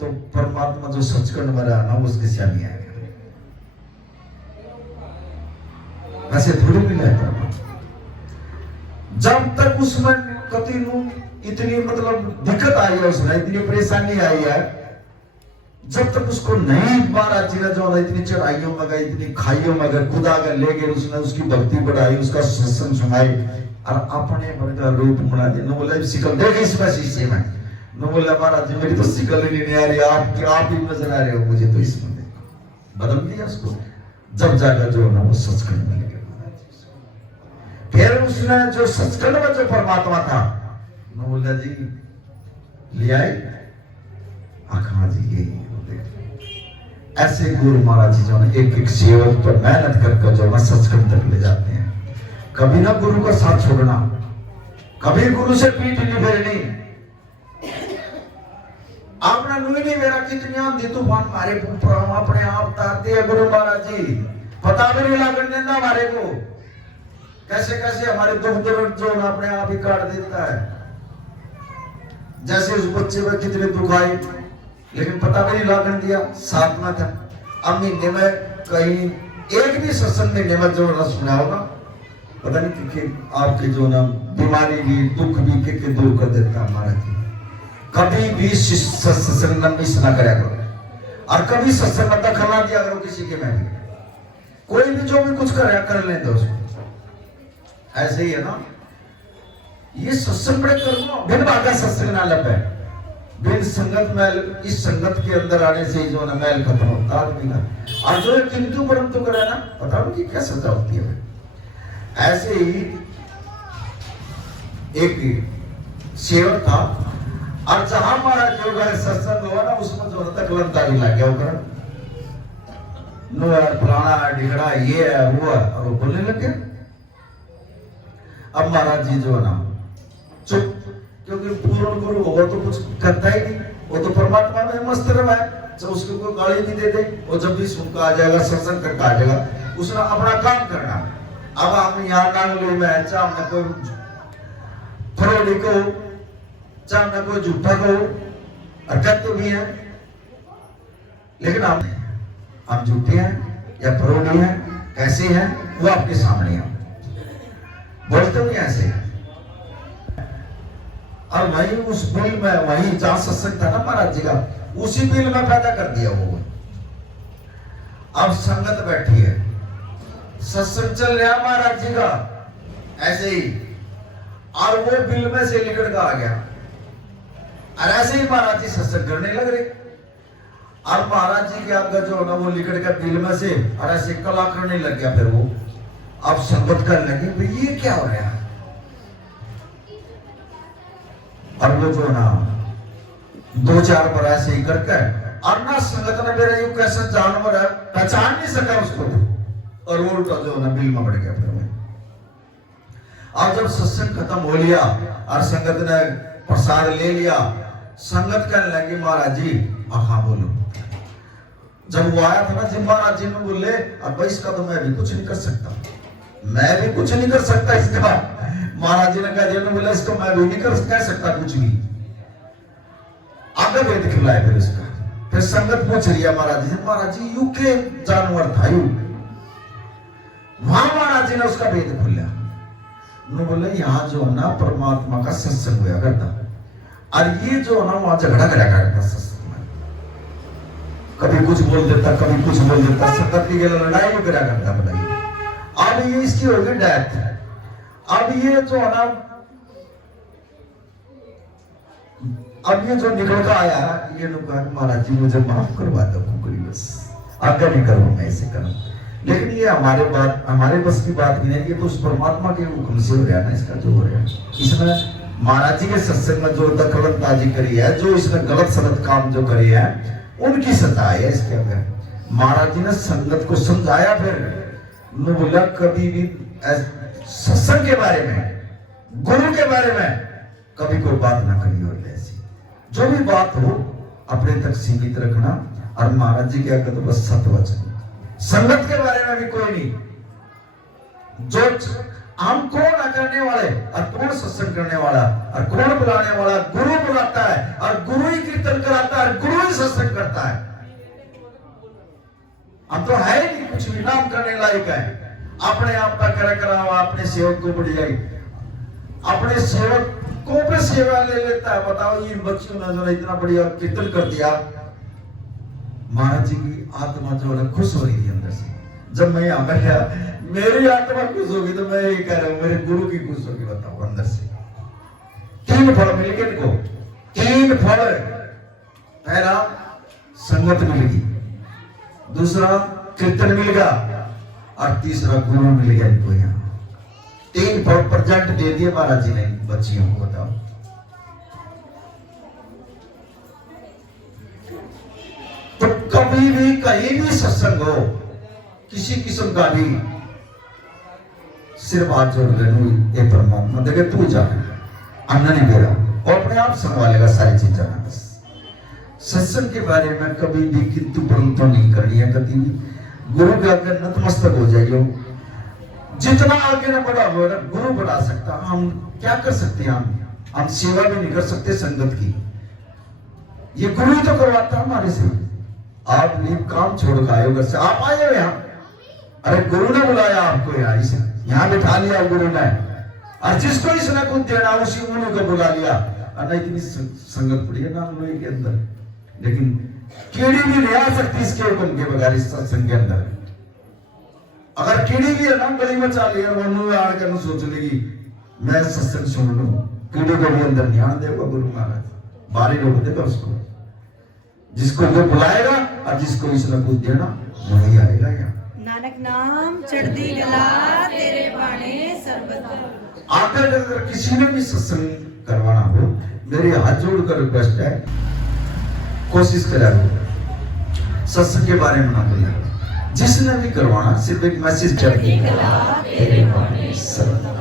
तो परमात्मा जो सचखंड में रहा ना उसके सामने आ गया। वैसे थोड़ी मिला है परमात्मा। जब तक उसमें कति इतनी मतलब दिक्कत आई है, उसमें इतनी परेशानी आई है, जब तक उसको नहीं महाराज जी ने जो है इतनी चढ़ाइयों में गए, इतनी खाइयों में गए, खुदा कर ले गए, उसने उसकी भक्ति बढ़ाई, उसका सत्संग सुनाई और अपने मन का रूप बना दिया। न बोला शिकल देख इसमें शीशे में, न बोला महाराज जी मेरी तो शिकल ही नहीं आ रही, आप ही नजर आ रहे हो मुझे, तो इसमें बदल दिया उसको। जब जाकर जो ना वो सचखंड में लगे महाराज जी। फिर उसने जो सचखंड में जो परमात्मा था न बोला जी ले आए आखा जी ये ऐसे गुरु महाराज जी जो एक एक सेवक पर मेहनत करके जो है सचखंड तक ले जाते हैं। कभी ना गुरु का साथ छोड़ना, कभी गुरु से पीठ नहीं फेरनी। आपने नुई नहीं मेरा कितनी आंधी तूफान मारे अपने आप तारते हैं गुरु महाराज जी, पता भी नहीं लगने देता हमारे को, कैसे कैसे हमारे दुख दर्द जो अपने आप ही काट देता है। जैसे उस बच्चे में कितने दुख आए लेकिन पता भी नहीं लगने दिया, साथ में था। अब महीने में कहीं एक भी सत्संग महीने में जो ना सुना होगा, पता नहीं कि आपके जो ना बीमारी भी दुख भी के दूर कर देता हमारा जी। कभी भी सत्संग में मिस ना करा करो और कभी सत्संग में दखल ना दिया करो किसी के में भी। कोई भी जो भी कुछ करे कर ले दो उसको, ऐसे ही है ना। ये सत्संग बड़े कर्मों बिन भागा सत्संग ना लपे, बिन संगत मैल, इस संगत के अंदर आने से ही जो ना मैल खत्म होता आदमी का। और जो किंतु परंतु करे ना, पता नहीं क्या सजा होती है। ऐसे ही एक सेवक था और जहां महाराज जो है सत्संग हुआ ना उसमें जो तक लंतारी लग गया होकर नो यार फलाना ढिगड़ा ये है वो है, और वो बोलने लग गया। अब महाराज जी जो है ना चुप, क्योंकि पूर्ण गुरु होगा तो कुछ करता ही नहीं, वो तो परमात्मा में मस्त रहा है, तो उसको कोई गाली नहीं दे दे, वो जब भी सुनकर आ जाएगा सत्संग करके आ जाएगा, उसने अपना काम करना। अब हम यहाँ नांगलोई में चाहे हमने कोई फरोड़ी को चाहे हमने कोई झूठा को कहते भी है, लेकिन हम झूठे हैं या फरोड़ी हैं, कैसे हैं वो आपके सामने है, बोलते भी ऐसे। और वही उस बिल में वही जहां सत्संग था ना महाराज जी का, उसी बिल में पैदा कर दिया वो। अब संगत बैठी है, सत्संग चल रहा महाराज जी का ऐसे ही, और वो बिल में से निकल कर आ गया और ऐसे ही महाराज जी सत्संग करने लग रहे। और महाराज जी के आगे जो ना वो निकल कर बिल में से और ऐसे कला करने लग गया। फिर वो अब संगत करने लगे, भाई ये क्या हो रहा है। और वो जो ना दो चार बार ऐसे ही करके और ना संगत ने मेरा ये कैसा जानवर है पहचान नहीं सका उसको, और वो उल्टा जो ना बिल में बढ़ गया। फिर और जब सत्संग खत्म हो लिया और संगत ने प्रसाद ले लिया, संगत कहने लगी महाराज जी हाँ बोलो। जब वो आया था ना जी महाराज जी ने बोले अब इसका तो मैं भी कुछ नहीं कर सकता, मैं भी कुछ नहीं कर सकता इसका। महाराज जी ने कहा जी ने बोला इसको मैं भी नहीं कह सकता कुछ भी। आगे वेद खिलाए फिर इसका। फिर संगत पूछ रही है महाराज जी यू के जानवर था यू। वहां महाराज जी ने उसका वेद खोला, बोले यहाँ जो ना परमात्मा का सत्संग हुआ करता, और ये जो ना वहां झगड़ा करा करता सत्संग में, कभी कुछ बोल देता कभी कुछ बोल देता, संगत की लड़ाई भी करा करता। बताइए अब ये इसकी हो गई डेथ। अब ये जो है ना अब ये जो निकल कर आया ये लोग कहा महाराज जी मुझे माफ करवा दो, बस आगे नहीं करूँ मैं ऐसे करूँ। लेकिन ये हमारे बस की बात नहीं है, ये तो उस परमात्मा के हुक्म से हो रहा है ना इसका जो हो रहा है। इसने महाराज जी के सत्संग में जो दखलंदाजी करी है, जो इसने गलत सलत काम जो करी है, उनकी सजा है इसके अंदर। महाराज जी ने संगत को समझाया, फिर न बोला कभी भी सत्संग के बारे में, गुरु के बारे में कभी कोई बात ना करी हो ऐसी। जो भी बात हो अपने तक सीमित रखना। और महाराज जी क्या कहते बस सत्य वचन, संगत के बारे में भी कोई नहीं। जो हम कौन करने वाले और कौन सत्संग करने वाला और कौन बुलाने वाला, गुरु बुलाता है और गुरु ही कीर्तन कराता है और गुरु ही सत्संग करता है। हम तो है ही नहीं कुछ भी नाम करने लायक है। अपने आप का कर करावा, अपने सेवक को बढ़िया, अपने सेवक को पे सेवा ले लेता है। बताओ ये बच्चों ने जो इतना बढ़िया कीर्तन कर दिया, महाराज जी की आत्मा जो है खुश हो रही थी अंदर से। जब मैं यहाँ बैठा, मेरी आत्मा खुश होगी तो मैं ये कह रहा हूँ मेरे गुरु की खुश होगी। बताओ अंदर से 3 फल मिल गए इनको, 3 फल। पहला संगत मिलेगी, दूसरा कीर्तन मिल गया और तीसरा गुरु मिल गया इनको। यहाँ 3 फल प्रेजेंट दे दिए महाराज जी ने बच्चियों को। बताओ तो कभी भी कहीं भी सत्संग हो, किसी किस्म का भी, सिर्फ हाथ जोड़ लेनू ये परमात्मा देखे तू जाने अन्ना नहीं दे रहा और अपने आप संभालेगा सारी चीजें। बस सत्संग के बारे में कभी भी किंतु परंतु नहीं करनी है। कभी भी गुरु के आगे नतमस्तक हो जाइए। जितना आगे ना बढ़ा हो गुरु बढ़ा सकता, हम क्या कर सकते हैं? हम सेवा भी नहीं कर सकते संगत की, ये गुरु ही तो करवाता हमारे से। आप नीम काम छोड़ के आए घर से, आप आए हो यहाँ, अरे गुरु ने बुलाया आपको यहाँ, इसे यहाँ बिठा लिया गुरु ने, और जिसको इसने कुछ देना उसी उन्हीं को बुला लिया। और नहीं इतनी संगत पड़ी है ना लोहे के अंदर, लेकिन कीड़ी भी नहीं आ सकती इसके हुक्म के बगैर इस सत्संग के अंदर। अगर कीड़ी भी है ना गली में चाल लिया, वो आड़ कर सोच लेगी मैं सत्संग सुन लूं, कीड़ी को भी अंदर ध्यान देगा गुरु महाराज, बारी रोक देगा उसको। जिसको वो बुलाएगा और जिसको इसने कुछ देना वही आएगा यहाँ। नानक नाम चढ़ती गला तेरे बाणे सर्वदा। आकर अगर किसी ने भी सत्संग करवाना हो, मेरे हाथ जोड़कर रिक्वेस्ट है, कोशिश करा सत्संग के बारे में ना बोलिए। जिसने भी करवाना सिर्फ एक मैसेज चढ़ती गला तेरे बाणे सर्वदा।